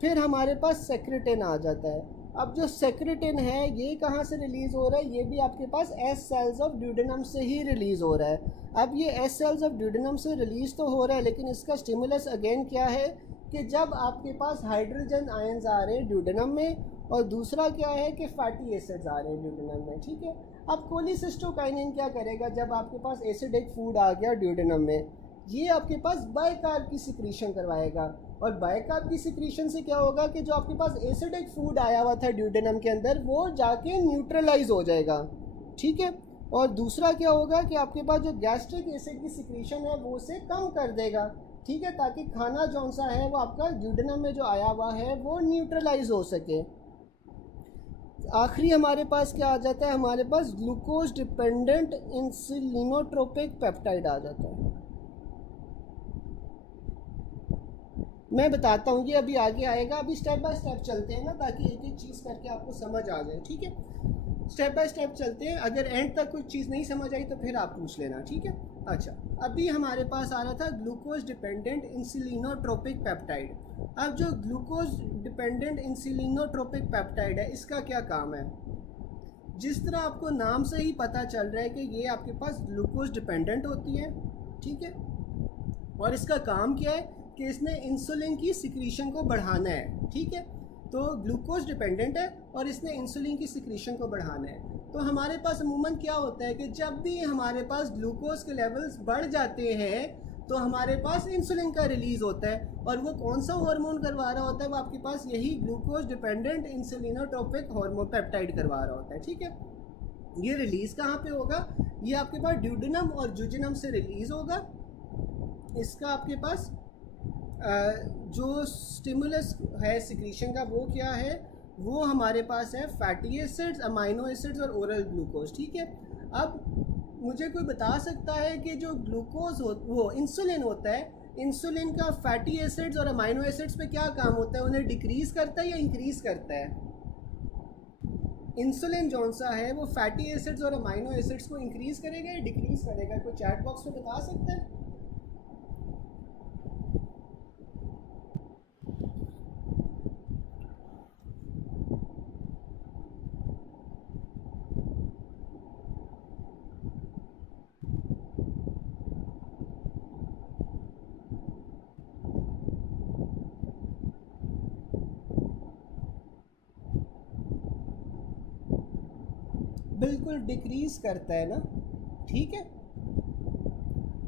फिर हमारे पास सेक्रेटिन आ जाता है। अब जो सेक्रेटिन है ये कहाँ से रिलीज़ हो रहा है, ये भी आपके पास एस सेल्स ऑफ ड्यूडेनम से ही रिलीज़ हो रहा है। अब ये एस सेल्स ऑफ ड्यूडेनम से रिलीज़ तो हो रहा है, लेकिन इसका स्टिमुलस अगेन क्या है कि जब आपके पास हाइड्रोजन आयंस आ रहे हैं ड्यूडेनम में, और दूसरा क्या है कि फैटी एसिड्स आ रहे हैं ड्यूडेनम में, ठीक है। अब कोलिसिस्टोकाइनिन क्या करेगा, जब आपके पास एसिडिक फूड आ गया ड्यूडेनम में, ये आपके पास बाइकार्ब की सिक्रीशन करवाएगा, और बाइकार्ब की सिक्रीशन से क्या होगा कि जो आपके पास एसिडिक फूड आया हुआ था ड्यूडेनम के अंदर वो जाके न्यूट्रलाइज हो जाएगा, ठीक है। और दूसरा क्या होगा कि आपके पास जो गैस्ट्रिक एसिड की सिक्रीशन है वो उसे कम कर देगा, ठीक है, ताकि खाना जौन सा है वो आपका ड्यूडेनम में जो आया हुआ है वो न्यूट्रलाइज हो सके। आखिरी हमारे पास क्या आ जाता है, हमारे पास ग्लूकोज डिपेंडेंट इंसुलिनोट्रोपिक पेप्टाइड आ जाता है। मैं बताता हूँ, ये अभी आगे आएगा, अभी स्टेप बाय स्टेप चलते हैं ना, ताकि एक एक चीज़ करके आपको समझ आ जाए, ठीक है। स्टेप बाय स्टेप चलते हैं, अगर एंड तक कोई चीज़ नहीं समझ आई तो फिर आप पूछ लेना, ठीक है। अच्छा, अभी हमारे पास आ रहा था ग्लूकोज डिपेंडेंट इंसुलिनोट्रोपिक पेप्टाइड। अब जो ग्लूकोज डिपेंडेंट इंसुलिनोट्रोपिक पेप्टाइड है इसका क्या काम है, जिस तरह आपको नाम से ही पता चल रहा है कि ये आपके पास ग्लूकोज डिपेंडेंट होती है, ठीक है। और इसका काम क्या है कि इसने इंसुलिन की सिक्रीशन को बढ़ाना है, ठीक है। तो ग्लूकोज डिपेंडेंट है और इसने इंसुलिन की सिक्रीशन को बढ़ाना है। तो हमारे पास अमूमन क्या होता है कि जब भी हमारे पास ग्लूकोज के लेवल्स बढ़ जाते हैं तो हमारे पास इंसुलिन का रिलीज़ होता है, और वो कौन सा हार्मोन करवा रहा होता है, वो आपके पास यही ग्लूकोज डिपेंडेंट इंसुलिनोट्रोपिक हार्मोन पेप्टाइड करवा रहा होता है, ठीक है। ये रिलीज़ कहाँ पे होगा, ये आपके पास ड्यूडेनम और जुजिनम से रिलीज़ होगा। इसका आपके पास जो स्टिमुलस है सिक्रीशन का वो क्या है, वो हमारे पास है फैटी एसिड्स, अमाइनो एसिड्स और ओरल ग्लूकोज, ठीक है। अब मुझे कोई बता सकता है कि जो ग्लूकोज वो इंसुलिन होता है, इंसुलिन का फैटी एसिड्स और अमाइनो एसिड्स पे क्या काम होता है, उन्हें डिक्रीज़ करता है या इंक्रीज़ करता है। इंसुलिन जौन सा है वो फैटी एसिड्स और अमाइनो एसिड्स को इंक्रीज़ करेगा या डिक्रीज़ करेगा, कोई चैट बॉक्स में बता सकता है। बिल्कुल डिक्रीज़ करता है ना, ठीक है।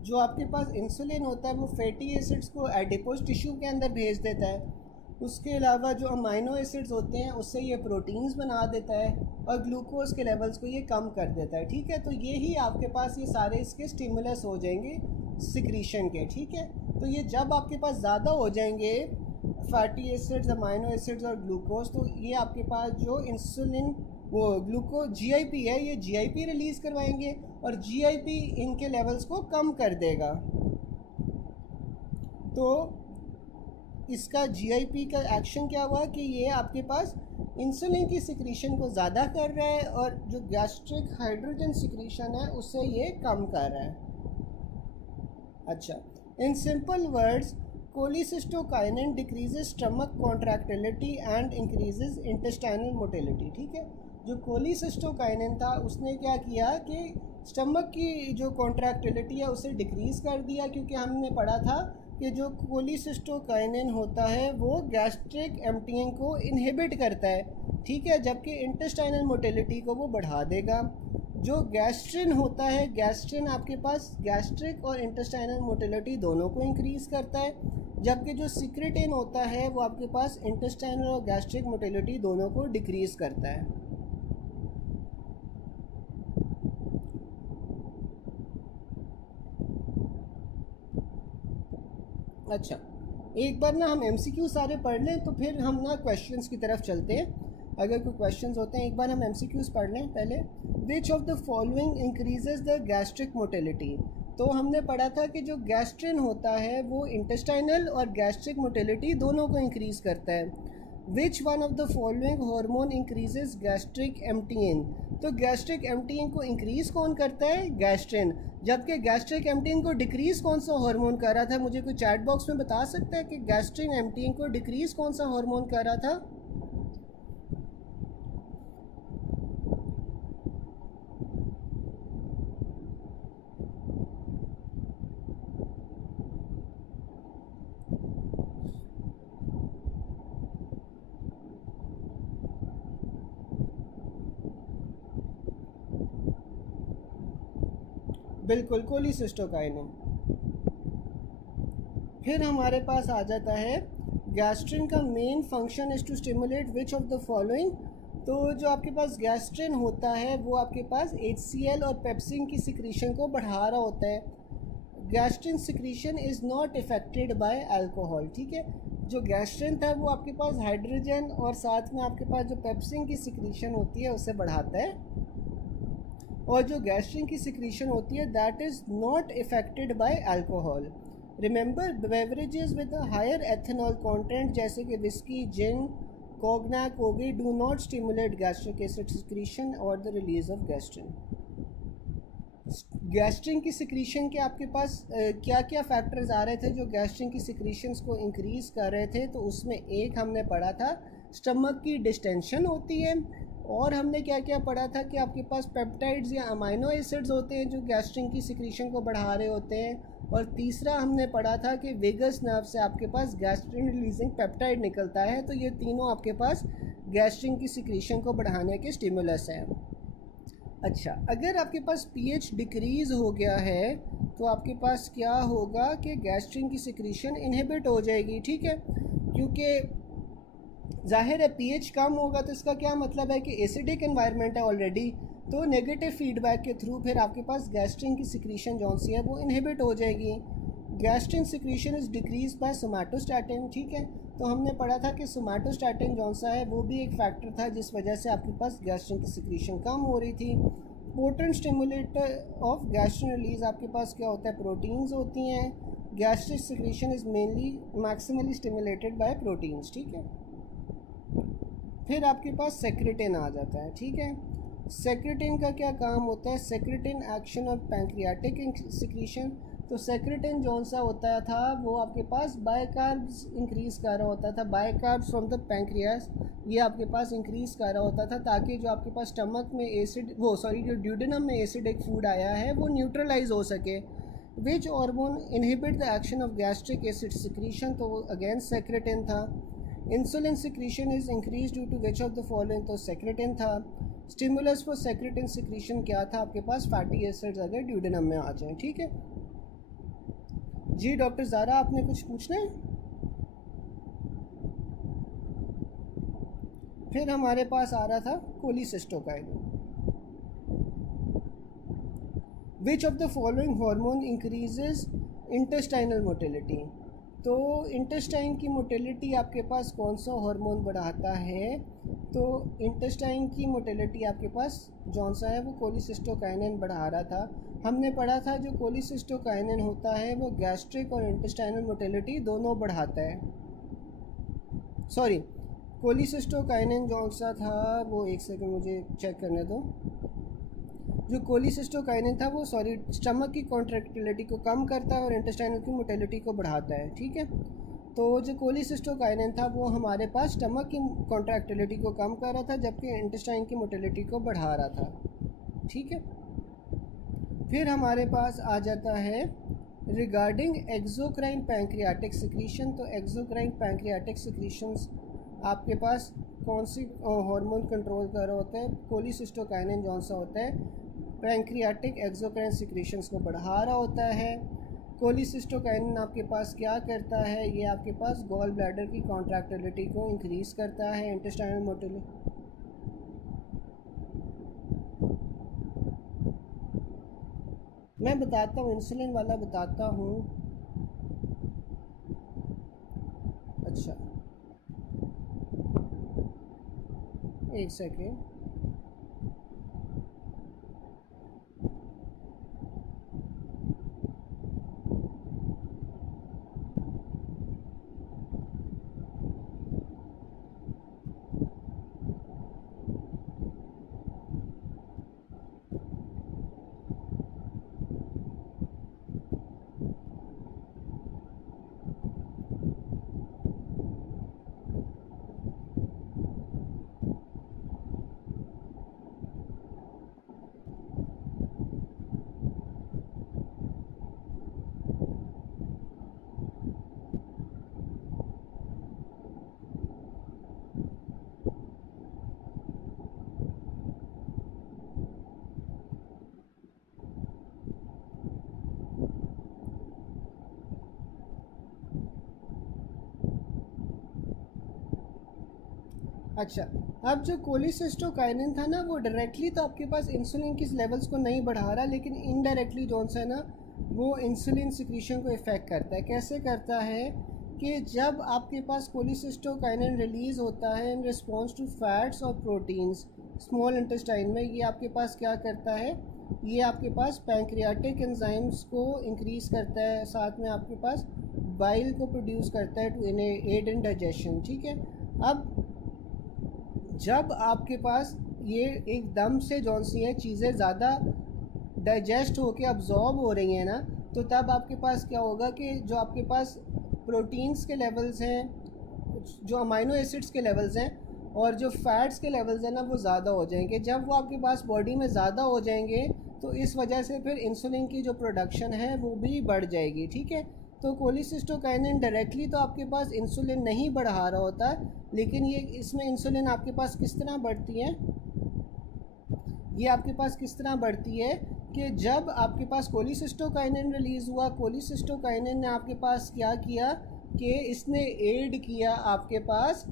जो आपके पास इंसुलिन होता है वो फैटी एसिड्स को एडिपोज टिश्यू के अंदर भेज देता है, उसके अलावा जो अमाइनो एसिड्स होते हैं उससे ये प्रोटीन्स बना देता है, और ग्लूकोज के लेवल्स को ये कम कर देता है, ठीक है। तो ये ही आपके पास ये सारे इसके स्टिमुलस हो जाएंगे सिक्रीशन के, ठीक है। तो ये जब आपके पास ज़्यादा हो जाएंगे फैटी एसिड्स, अमाइनो एसिड्स और ग्लूकोज, तो ये आपके पास जो इंसुलिन वो ग्लूकोज जीआईपी है ये जीआईपी रिलीज़ करवाएंगे, और जीआईपी इनके लेवल्स को कम कर देगा। तो इसका जीआईपी का एक्शन क्या हुआ कि ये आपके पास इंसुलिन की सिक्रीशन को ज़्यादा कर रहा है, और जो गैस्ट्रिक हाइड्रोजन सिक्रीशन है उससे ये कम कर रहा है। अच्छा, in simple words cholecystokinin decreases stomach contractility and increases intestinal motility, ठीक है। जो कोलिसिस्टोकाइनिन था उसने क्या किया कि स्टमक की जो कॉन्ट्रैक्टिलिटी है उसे डिक्रीज़ कर दिया, क्योंकि हमने पढ़ा था कि जो कोलिसिस्टोकाइनिन होता है वो गैस्ट्रिक एम्प्टिंग को इनहिबिट करता है, ठीक है, जबकि इंटेस्टाइनल मोटिलिटी को वो बढ़ा देगा। जो गैस्ट्रिन होता है, गैस्ट्रिन आपके पास गैस्ट्रिक और इंटेस्टाइनल मोटिलिटी दोनों को इंक्रीज़ करता है, जबकि जो सिक्रेटिन होता है वो आपके पास इंटेस्टाइनल और गैस्ट्रिक मोटिलिटी दोनों को डिक्रीज़ करता है। अच्छा, एक बार ना हम एमसीक्यू सारे पढ़ लें तो फिर हम ना क्वेश्चंस की तरफ चलते हैं। अगर कोई क्वेश्चंस होते हैं, एक बार हम एमसीक्यूज पढ़ लें पहले। विच of the following increases the gastric motility. तो हमने पढ़ा था कि जो गैस्ट्रिन होता है वो इंटेस्टाइनल और गैस्ट्रिक मोटिलिटी दोनों को इंक्रीज़ करता है। Which one of the following hormone increases gastric emptying. तो गैस्ट्रिक एम्पटीन को इंक्रीज़ कौन करता है? गैस्ट्रिन। जबकि गैस्ट्रिक एम्पटीन को डिक्रीज़ कौन सा हार्मोन कर रहा था? मुझे कोई चैट बॉक्स में बता सकता है कि गैस्ट्रिक एम्पटीन को डिक्रीज़ कौन सा हार्मोन कर रहा था? बिल्कुल, कोलिसिस्टोकाइनिन। फिर हमारे पास आ जाता है गैस्ट्रिन का main function is to stimulate which of the following. तो जो आपके पास गैस्ट्रिन होता है वो आपके पास HCl और पेप्सिन की सिक्रीशन को बढ़ा रहा होता है। Gastrin secretion is not affected by alcohol. ठीक है, जो गैस्ट्रिन था वो आपके पास हाइड्रोजन और साथ में आपके पास जो पेप्सिन की सिक्रीशन होती है उसे बढ़ाता है, और जो गैस्ट्रिन की सिक्रीशन होती है that is not affected by alcohol. Remember, beverages with a higher ethanol content जैसे कि विस्की, जिन, कोगनैक हो गई do not stimulate gastric acid secretion और the release of gastrin. Gastrin की सिक्रीशन के आपके पास क्या क्या फैक्टर्स आ रहे थे जो गैस्ट्रिन की सिक्रीशंस को इंक्रीज़ कर रहे थे? तो उसमें एक हमने पढ़ा था स्टमक की डिस्टेंशन होती है, और हमने क्या क्या पढ़ा था कि आपके पास पेप्टाइड्स या अमाइनो एसिड्स होते हैं जो गैस्ट्रिन की सिक्रीशन को बढ़ा रहे होते हैं, और तीसरा हमने पढ़ा था कि वेगस नर्व से आपके पास गैस्ट्रिन रिलीजिंग पेप्टाइड निकलता है। तो ये तीनों आपके पास गैस्ट्रिन की सिक्रीशन को बढ़ाने के स्टिमुलस हैं। अच्छा, अगर आपके पास पीएच डिक्रीज़ हो गया है तो आपके पास क्या होगा कि गैस्ट्रिन की सिक्रीशन इनहिबिट हो जाएगी। ठीक है, क्योंकि जाहिर है पीएच कम होगा तो इसका क्या मतलब है कि एसिडिक एनवायरनमेंट है ऑलरेडी, तो नेगेटिव फीडबैक के थ्रू फिर आपके पास गैस्ट्रिन की सिक्रीशन जौन सी है वो इनहिबिट हो जाएगी। Gastrin secretion is decrease by somatostatin. ठीक है, तो हमने पढ़ा था कि सोमैटोस्टैटिन जौन सा है वो भी एक फैक्टर था जिस वजह से आपके पास गैस्ट्रिन की सिक्रीशन कम हो रही थी। Potent stimulator of gastrin release आपके पास क्या होता है? प्रोटीन्स होती हैं। Gastric secretion is mainly maximally stimulated by proteins. ठीक है, फिर आपके पास सेक्रेटिन आ जाता है। ठीक है, सेक्रेटिन का क्या काम होता है? Secretin action of pancreatic secretion. तो सेक्रेटिन जौन सा होता था वो आपके पास बायकार्ब्स इंक्रीज़ कर रहा होता था, बायकार्ब्स फ्रॉम द पैंक्रियास, ये आपके पास इंक्रीज़ कर रहा होता था ताकि जो आपके पास स्टमक में एसिड जो ड्यूडेनम में एसिडिक फूड आया है वो न्यूट्रलाइज हो सके। Which hormone inhibit the action of gastric acid secretion? तो अगेन सेक्रेटिन था। Insulin secretion is increase due to which of the following? तो सेक्रेटिन था। स्टिमुलस फॉर सेक्रेटिन सिक्रीशन क्या था? आपके पास फैटी एसिड्स अगर ड्यूडेनम में आ जाएं। ठीक है जी, डॉक्टर ज़ारा आपने कुछ पूछना है? फिर हमारे पास आ रहा था cholecystokinin. Which of the following hormone increases intestinal motility? तो इंटेस्टाइन की मोटिलिटी आपके पास कौन सा हार्मोन बढ़ाता है? तो इंटेस्टाइन की मोटिलिटी आपके पास जौन सा है वो कोलिसिस्टोकाइनिन बढ़ा रहा था। हमने पढ़ा था जो कोलिसिस्टोकाइनिन होता है वो गैस्ट्रिक और इंटेस्टाइनल मोटिलिटी दोनों बढ़ाता है। सॉरी, कोलिसिस्टोकाइनिन जौन सा था वो, एक सेकंड मुझे चेक करने दो। जो कोलिसिस्टोकाइनिन था वो स्टमक की कॉन्ट्रैक्टिलिटी को कम करता है और इंटेस्टाइनल की मोटिलिटी को बढ़ाता है। ठीक है, तो जो कोलिसिस्टोकाइनिन था वो हमारे पास स्टमक की कॉन्ट्रैक्टिलिटी को कम कर रहा था जबकि इंटेस्टाइन की मोटिलिटी को बढ़ा रहा था। ठीक है, फिर हमारे पास आ जाता है रिगार्डिंग एक्सोक्राइन पैंक्रियाटिक सिक्रीशन। तो एक्सोक्राइन पैंक्रियाटिक सिक्रीशंस आपके पास कौन सी हार्मोन कंट्रोल कर रहा होता है? कोलिसिस्टोकाइनिन जौन सा होता है पैंक्रियाटिक एक्सोक्राइन सिक्रीशंस को बढ़ा रहा होता है। कोलिसिस्टोकाइनिन आपके पास क्या करता है? ये आपके पास गॉल ब्लैडर की कॉन्ट्रैक्टिलिटी को इंक्रीज़ करता है। इंटेस्टाइनल मोटिलिटी मैं बताता हूँ, इंसुलिन वाला बताता हूँ। एक सेकेंड। अच्छा, अब जो कोलिसिस्टोकाइनिन था ना, वो डायरेक्टली तो आपके पास इंसुलिन की लेवल्स को नहीं बढ़ा रहा, लेकिन इनडायरेक्टली जो सा है ना, वो इंसुलिन सिक्रीशन को इफ़ेक्ट करता है। कैसे करता है कि जब आपके पास कोलिसिस्टोकाइनिन रिलीज़ होता है इन रिस्पॉन्स टू फैट्स और प्रोटीन्स स्मॉल इंटेस्टाइन में, ये आपके पास क्या करता है, ये आपके पास पैंक्रियाटिक एंजाइम्स को इंक्रीज़ करता है, साथ में आपके पास बाइल को प्रोड्यूस करता है टू एड इन डाइजेशन। ठीक है। अब जब आपके पास ये एकदम से जौन सी हैं चीज़ें ज़्यादा डाइजेस्ट होके अब्जॉर्ब हो रही हैं ना, तो तब आपके पास क्या होगा कि जो आपके पास प्रोटीन्स के लेवल्स हैं, जो अमाइनो एसिड्स के लेवल्स हैं और जो फैट्स के लेवल्स हैं ना, वो ज़्यादा हो जाएंगे। जब वो आपके पास बॉडी में ज़्यादा हो जाएंगे तो इस वजह से फिर इंसुलिन की जो प्रोडक्शन है वो भी बढ़ जाएगी। ठीक है। तो कोलिसिस्टोकाइनिन डायरेक्टली तो आपके पास इंसुलिन नहीं बढ़ा रहा होता, लेकिन ये इसमें इंसुलिन आपके पास किस तरह बढ़ती है, ये आपके पास किस तरह बढ़ती है कि जब आपके पास कोलिसिस्टोकाइनिन रिलीज़ हुआ, कोलिसिस्टोकाइनिन ने आपके पास क्या किया कि इसने एड किया आपके पास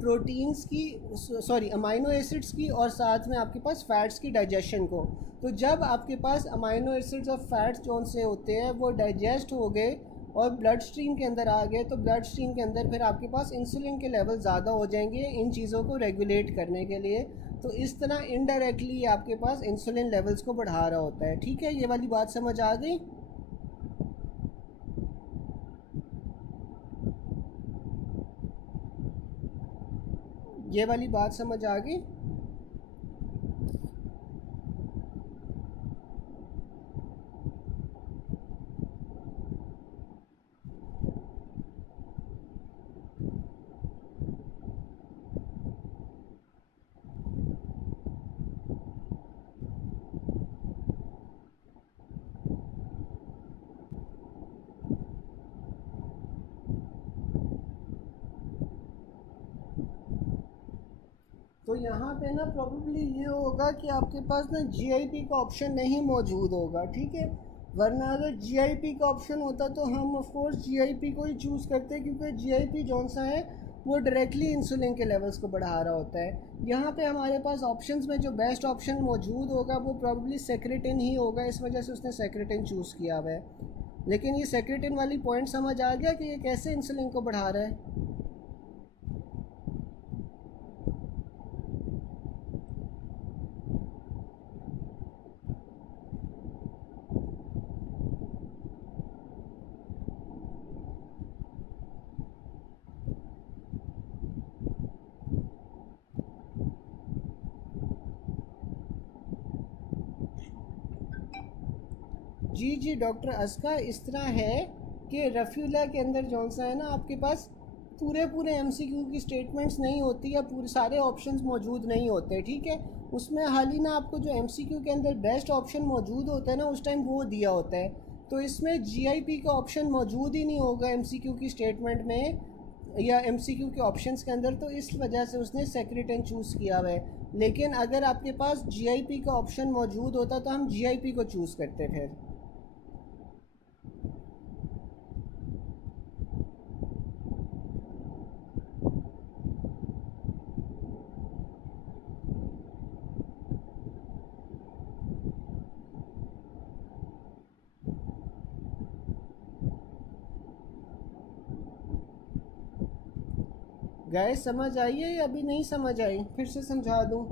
प्रोटीन्स की, सॉरी अमाइनो एसिड्स की, और साथ में आपके पास फ़ैट्स की डाइजेशन को। तो जब आपके पास अमाइनो एसिड्स और फैट्स जौन से होते हैं वो डाइजेस्ट हो गए और ब्लड स्ट्रीम के अंदर आ गए, तो ब्लड स्ट्रीम के अंदर फिर आपके पास इंसुलिन के लेवल ज़्यादा हो जाएंगे इन चीज़ों को रेगुलेट करने के लिए। तो इस तरह इनडायरेक्टली आपके पास इंसुलिन लेवल्स को बढ़ा रहा होता है। ठीक है, ये वाली बात समझ आ गई। ये वाली बात समझ आ गई। तो यहाँ पे ना प्रॉब्ली ये होगा कि आपके पास ना जीआईपी का ऑप्शन नहीं मौजूद होगा। ठीक है। वरना अगर जीआईपी का ऑप्शन होता तो हम ऑफ कोर्स जीआईपी को ही चूज़ करते, क्योंकि जीआईपी जौन सा है वो डायरेक्टली इंसुलिन के लेवल्स को बढ़ा रहा होता है। यहाँ पे हमारे पास ऑप्शंस में जो बेस्ट ऑप्शन मौजूद होगा वो प्रॉब्ली सेक्रेटिन ही होगा, इस वजह से उसने सेक्रेटिन चूज़ किया हुआ है। लेकिन ये सेक्रेटिन वाली पॉइंट समझ आ गया कि ये कैसे इंसुलिन को बढ़ा रहा है। जी जी डॉक्टर अस्का, इस तरह है कि रफ़ीला के अंदर जौन सा है ना, आपके पास पूरे पूरे एमसीक्यू की स्टेटमेंट्स नहीं होती या पूरे सारे ऑप्शंस मौजूद नहीं होते। ठीक है। उसमें हाल ही ना आपको जो एमसीक्यू के अंदर बेस्ट ऑप्शन मौजूद होता है ना, उस टाइम वो दिया होता है। तो इसमें जीआईपी का ऑप्शन मौजूद ही नहीं होगा एमसीक्यू की स्टेटमेंट में या एमसीक्यू के ऑप्शंस के अंदर, तो इस वजह से उसने सेक्रेटन चूज़ किया हुआ है। लेकिन अगर आपके पास जीआईपी का ऑप्शन मौजूद होता तो हम जीआईपी को चूज़ करते फिर। गाइस समझ आई है या अभी नहीं समझ आई? फिर से समझा दूँ?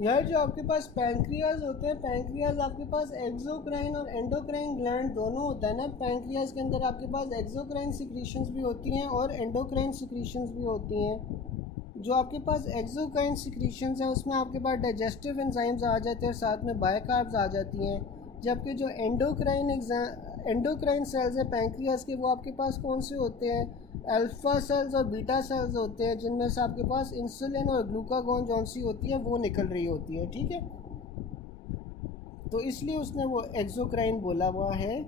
यार जो आपके पास पैंक्रियाज होते हैं, पैंक्रियाज आपके पास एक्सोक्राइन और एंडोक्राइन ग्लैंड दोनों होता है ना। पैंक्रियाज के अंदर आपके पास एक्सोक्राइन सिक्रीशंस भी होती हैं और एंडोक्राइन सिक्रीशंस भी होती हैं। जो आपके पास एक्सोक्राइन सिक्रीशंस है उसमें आपके पास डाइजेस्टिव एंजाइम्स आ जाते हैं और साथ में बायोकार्ब्स आ जाती हैं। जबकि जो एंडोक्राइन सेल्स है पैंक्रियाज के, वो आपके पास कौन से होते हैं? अल्फ़ा सेल्स और बीटा सेल्स होते हैं, जिनमें से आपके पास इंसुलिन और ग्लूकागॉन जौन सी होती है वो निकल रही होती है, ठीक है। तो इसलिए उसने वो एक्सोक्राइन बोला हुआ है।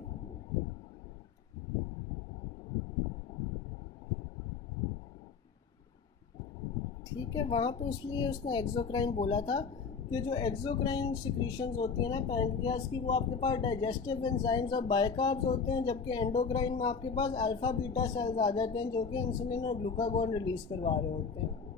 ठीक है, वहाँ पे इसलिए उसने एक्सोक्राइन बोला था कि जो एक्सोक्राइन सिक्रीशंस होती हैं ना पैंक्रियाज की, वो आपके पास डाइजेस्टिव एंजाइम्स और बायोकार्ब्स होते हैं। जबकि एंडोक्राइन में आपके पास अल्फ़ा बीटा सेल्स आ जाते हैं जो कि इंसुलिन और ग्लूकागॉन रिलीज़ करवा रहे होते हैं।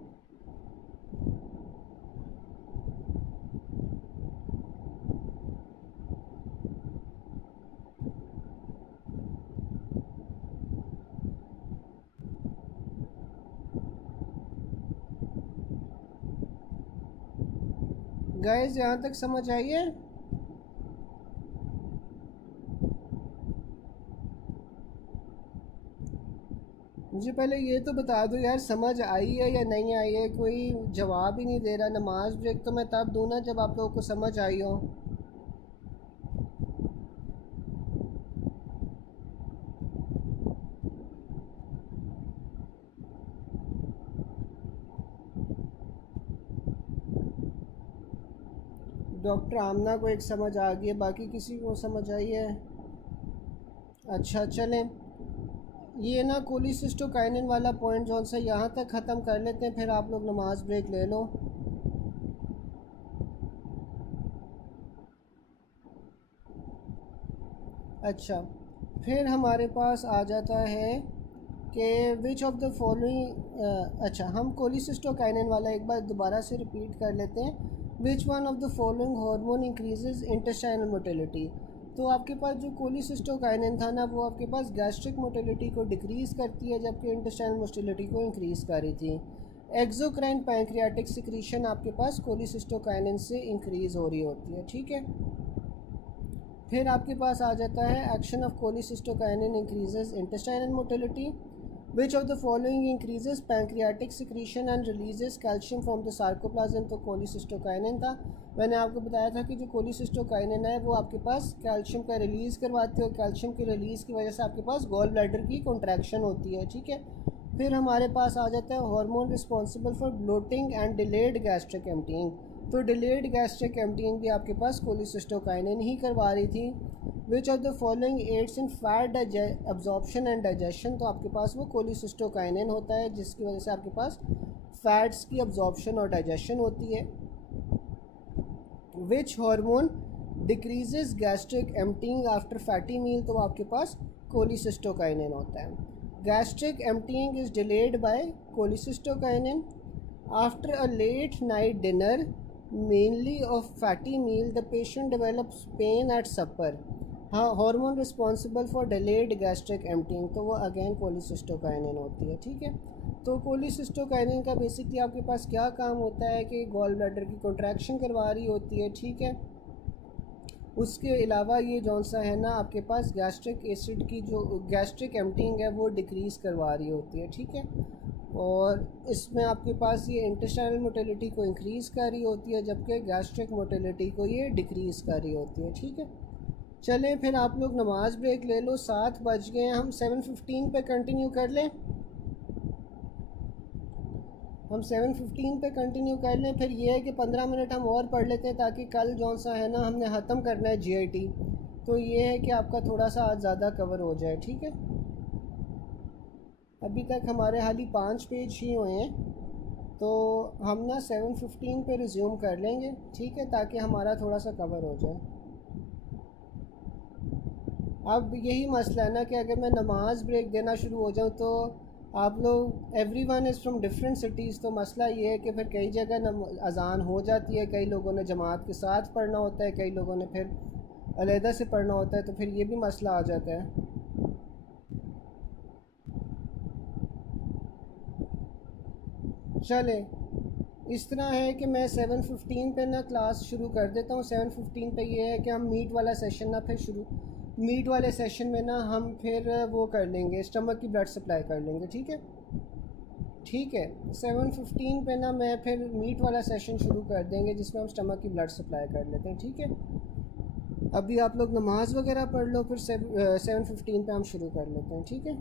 गाइस यहाँ तक समझ आई है? मुझे पहले ये तो बता दो यार, समझ आई है या नहीं आई है? कोई जवाब ही नहीं दे रहा। नमाज ब्रेक तो मैं तब दूँ ना जब आप लोगों को समझ आई हो। डॉक्टर आमना को एक समझ आ गई है, बाकी किसी को समझ आई है? अच्छा चलें, ये ना कोलिसिस्टोकाइनिन वाला पॉइंट जो सा यहाँ तक ख़त्म कर लेते हैं, फिर आप लोग नमाज ब्रेक ले लो। अच्छा, फिर हमारे पास आ जाता है कि विच ऑफ द फॉलोइंग, अच्छा हम कोलिसिस्टोकाइनिन वाला एक बार दोबारा से रिपीट कर लेते हैं। विच one of the following hormone increases intestinal motility. तो आपके पास जो कोलिसिस्टोकाइनिन था ना, वो आपके पास गैस्ट्रिक मोटिलिटी को डिक्रीज़ करती है, जबकि इंटेस्टाइनल मोटिलिटी को इंक्रीज़ कर रही थी। एक्सोक्राइन पैंक्रियाटिक सिक्रीशन आपके पास कोलिसिस्टोकाइनिन से इंक्रीज़ हो रही होती है, ठीक है। फिर आपके पास आ जाता है action of cholecystokinin increases intestinal motility. Which of the following increases pancreatic secretion and releases calcium from the sarcoplasm. तो कोलिसिस्टोकाइनिन था। मैंने आपको बताया था कि जो कोलिसिस्टोकाइनिन है वो आपके पास कैल्शियम का रिलीज़ करवाते हो, कैल्शियम के रिलीज़ की वजह से आपके पास गॉल ब्लैडर की कॉन्ट्रैक्शन होती है, ठीक है। फिर हमारे पास आ जाता है hormone responsible for bloating and delayed gastric emptying. तो डिलेड गैस्ट्रिक एम्पटिंग भी आपके पास कोलिसिस्टोकाइनिन ही करवा रही थी। Which of the following aids in fat absorption and digestion. तो आपके पास वो कोलिसिस्टोकाइनिन होता है जिसकी वजह से आपके पास फैट्स की अब्जॉर्प्शन और डाइजेशन होती है। Which hormone decreases gastric emptying after fatty meal. तो आपके पास कोलिसिस्टोकाइनिन होता है। Gastric emptying is delayed by cholecystokinin. After a late night dinner mainly of fatty meal, the patient develops pain at supper. हाँ, hormone responsible for delayed gastric emptying, तो वो again cholecystokinin होती है, ठीक है। तो कोलिसिस्टोकाइनिन का बेसिकली आपके पास क्या काम होता है कि गॉल ब्लैडर की कॉन्ट्रैक्शन करवा रही होती है, ठीक है। उसके अलावा ये जौन सा है ना आपके पास गैस्ट्रिक एसिड की जो गैस्ट्रिक एम्पटिंग है वो डिक्रीज़ करवा रही होती है, ठीक है। और इसमें आपके पास ये इंटेस्टाइनल मोटिलिटी को इंक्रीज़ कर रही होती है, जबकि गैस्ट्रिक मोटिलिटी को ये डिक्रीज़ कर रही होती है, ठीक है। चलें फिर आप लोग नमाज ब्रेक ले लो, 7 बज गए हैं, हम 7:15 पे कंटिन्यू कर लें। हम 7:15 पे कंटिन्यू कर लें। फिर ये है कि 15 मिनट हम और पढ़ लेते हैं, ताकि कल जौन सा है ना हमने ख़त्म करना है GIT, तो ये है कि आपका थोड़ा सा आज ज़्यादा कवर हो जाए, ठीक है। अभी तक हमारे हाल ही 5 पेज ही हुए हैं, तो हम ना 7:15 पे रिज्यूम कर लेंगे, ठीक है, ताकि हमारा थोड़ा सा कवर हो जाए। अब यही मसला है ना कि अगर मैं नमाज ब्रेक देना शुरू हो जाऊँ तो आप लोग everyone is from different cities, तो मसला ये है कि फिर कई जगह अज़ान हो जाती है, कई लोगों ने जमात के साथ पढ़ना होता है, कई लोगों ने फिर अलहदा से पढ़ना होता है, तो फिर ये भी मसला आ जाता है। चले, इस तरह है कि मैं 7:15 पे ना क्लास शुरू कर देता हूँ। 7:15 पे ये है कि हम मीट वाला सेशन ना फिर शुरू, मीट वाले सेशन में ना हम फिर वो कर लेंगे, स्टमक की ब्लड सप्लाई कर लेंगे, ठीक है। ठीक है, 7:15 पे ना मैं फिर मीट वाला सेशन शुरू कर देंगे, जिसमें हम स्टमक की ब्लड सप्लाई कर लेते हैं, ठीक है। अभी आप लोग नमाज़ वगैरह पढ़ लो, फिर 7:15 पे हम शुरू कर लेते हैं, ठीक है।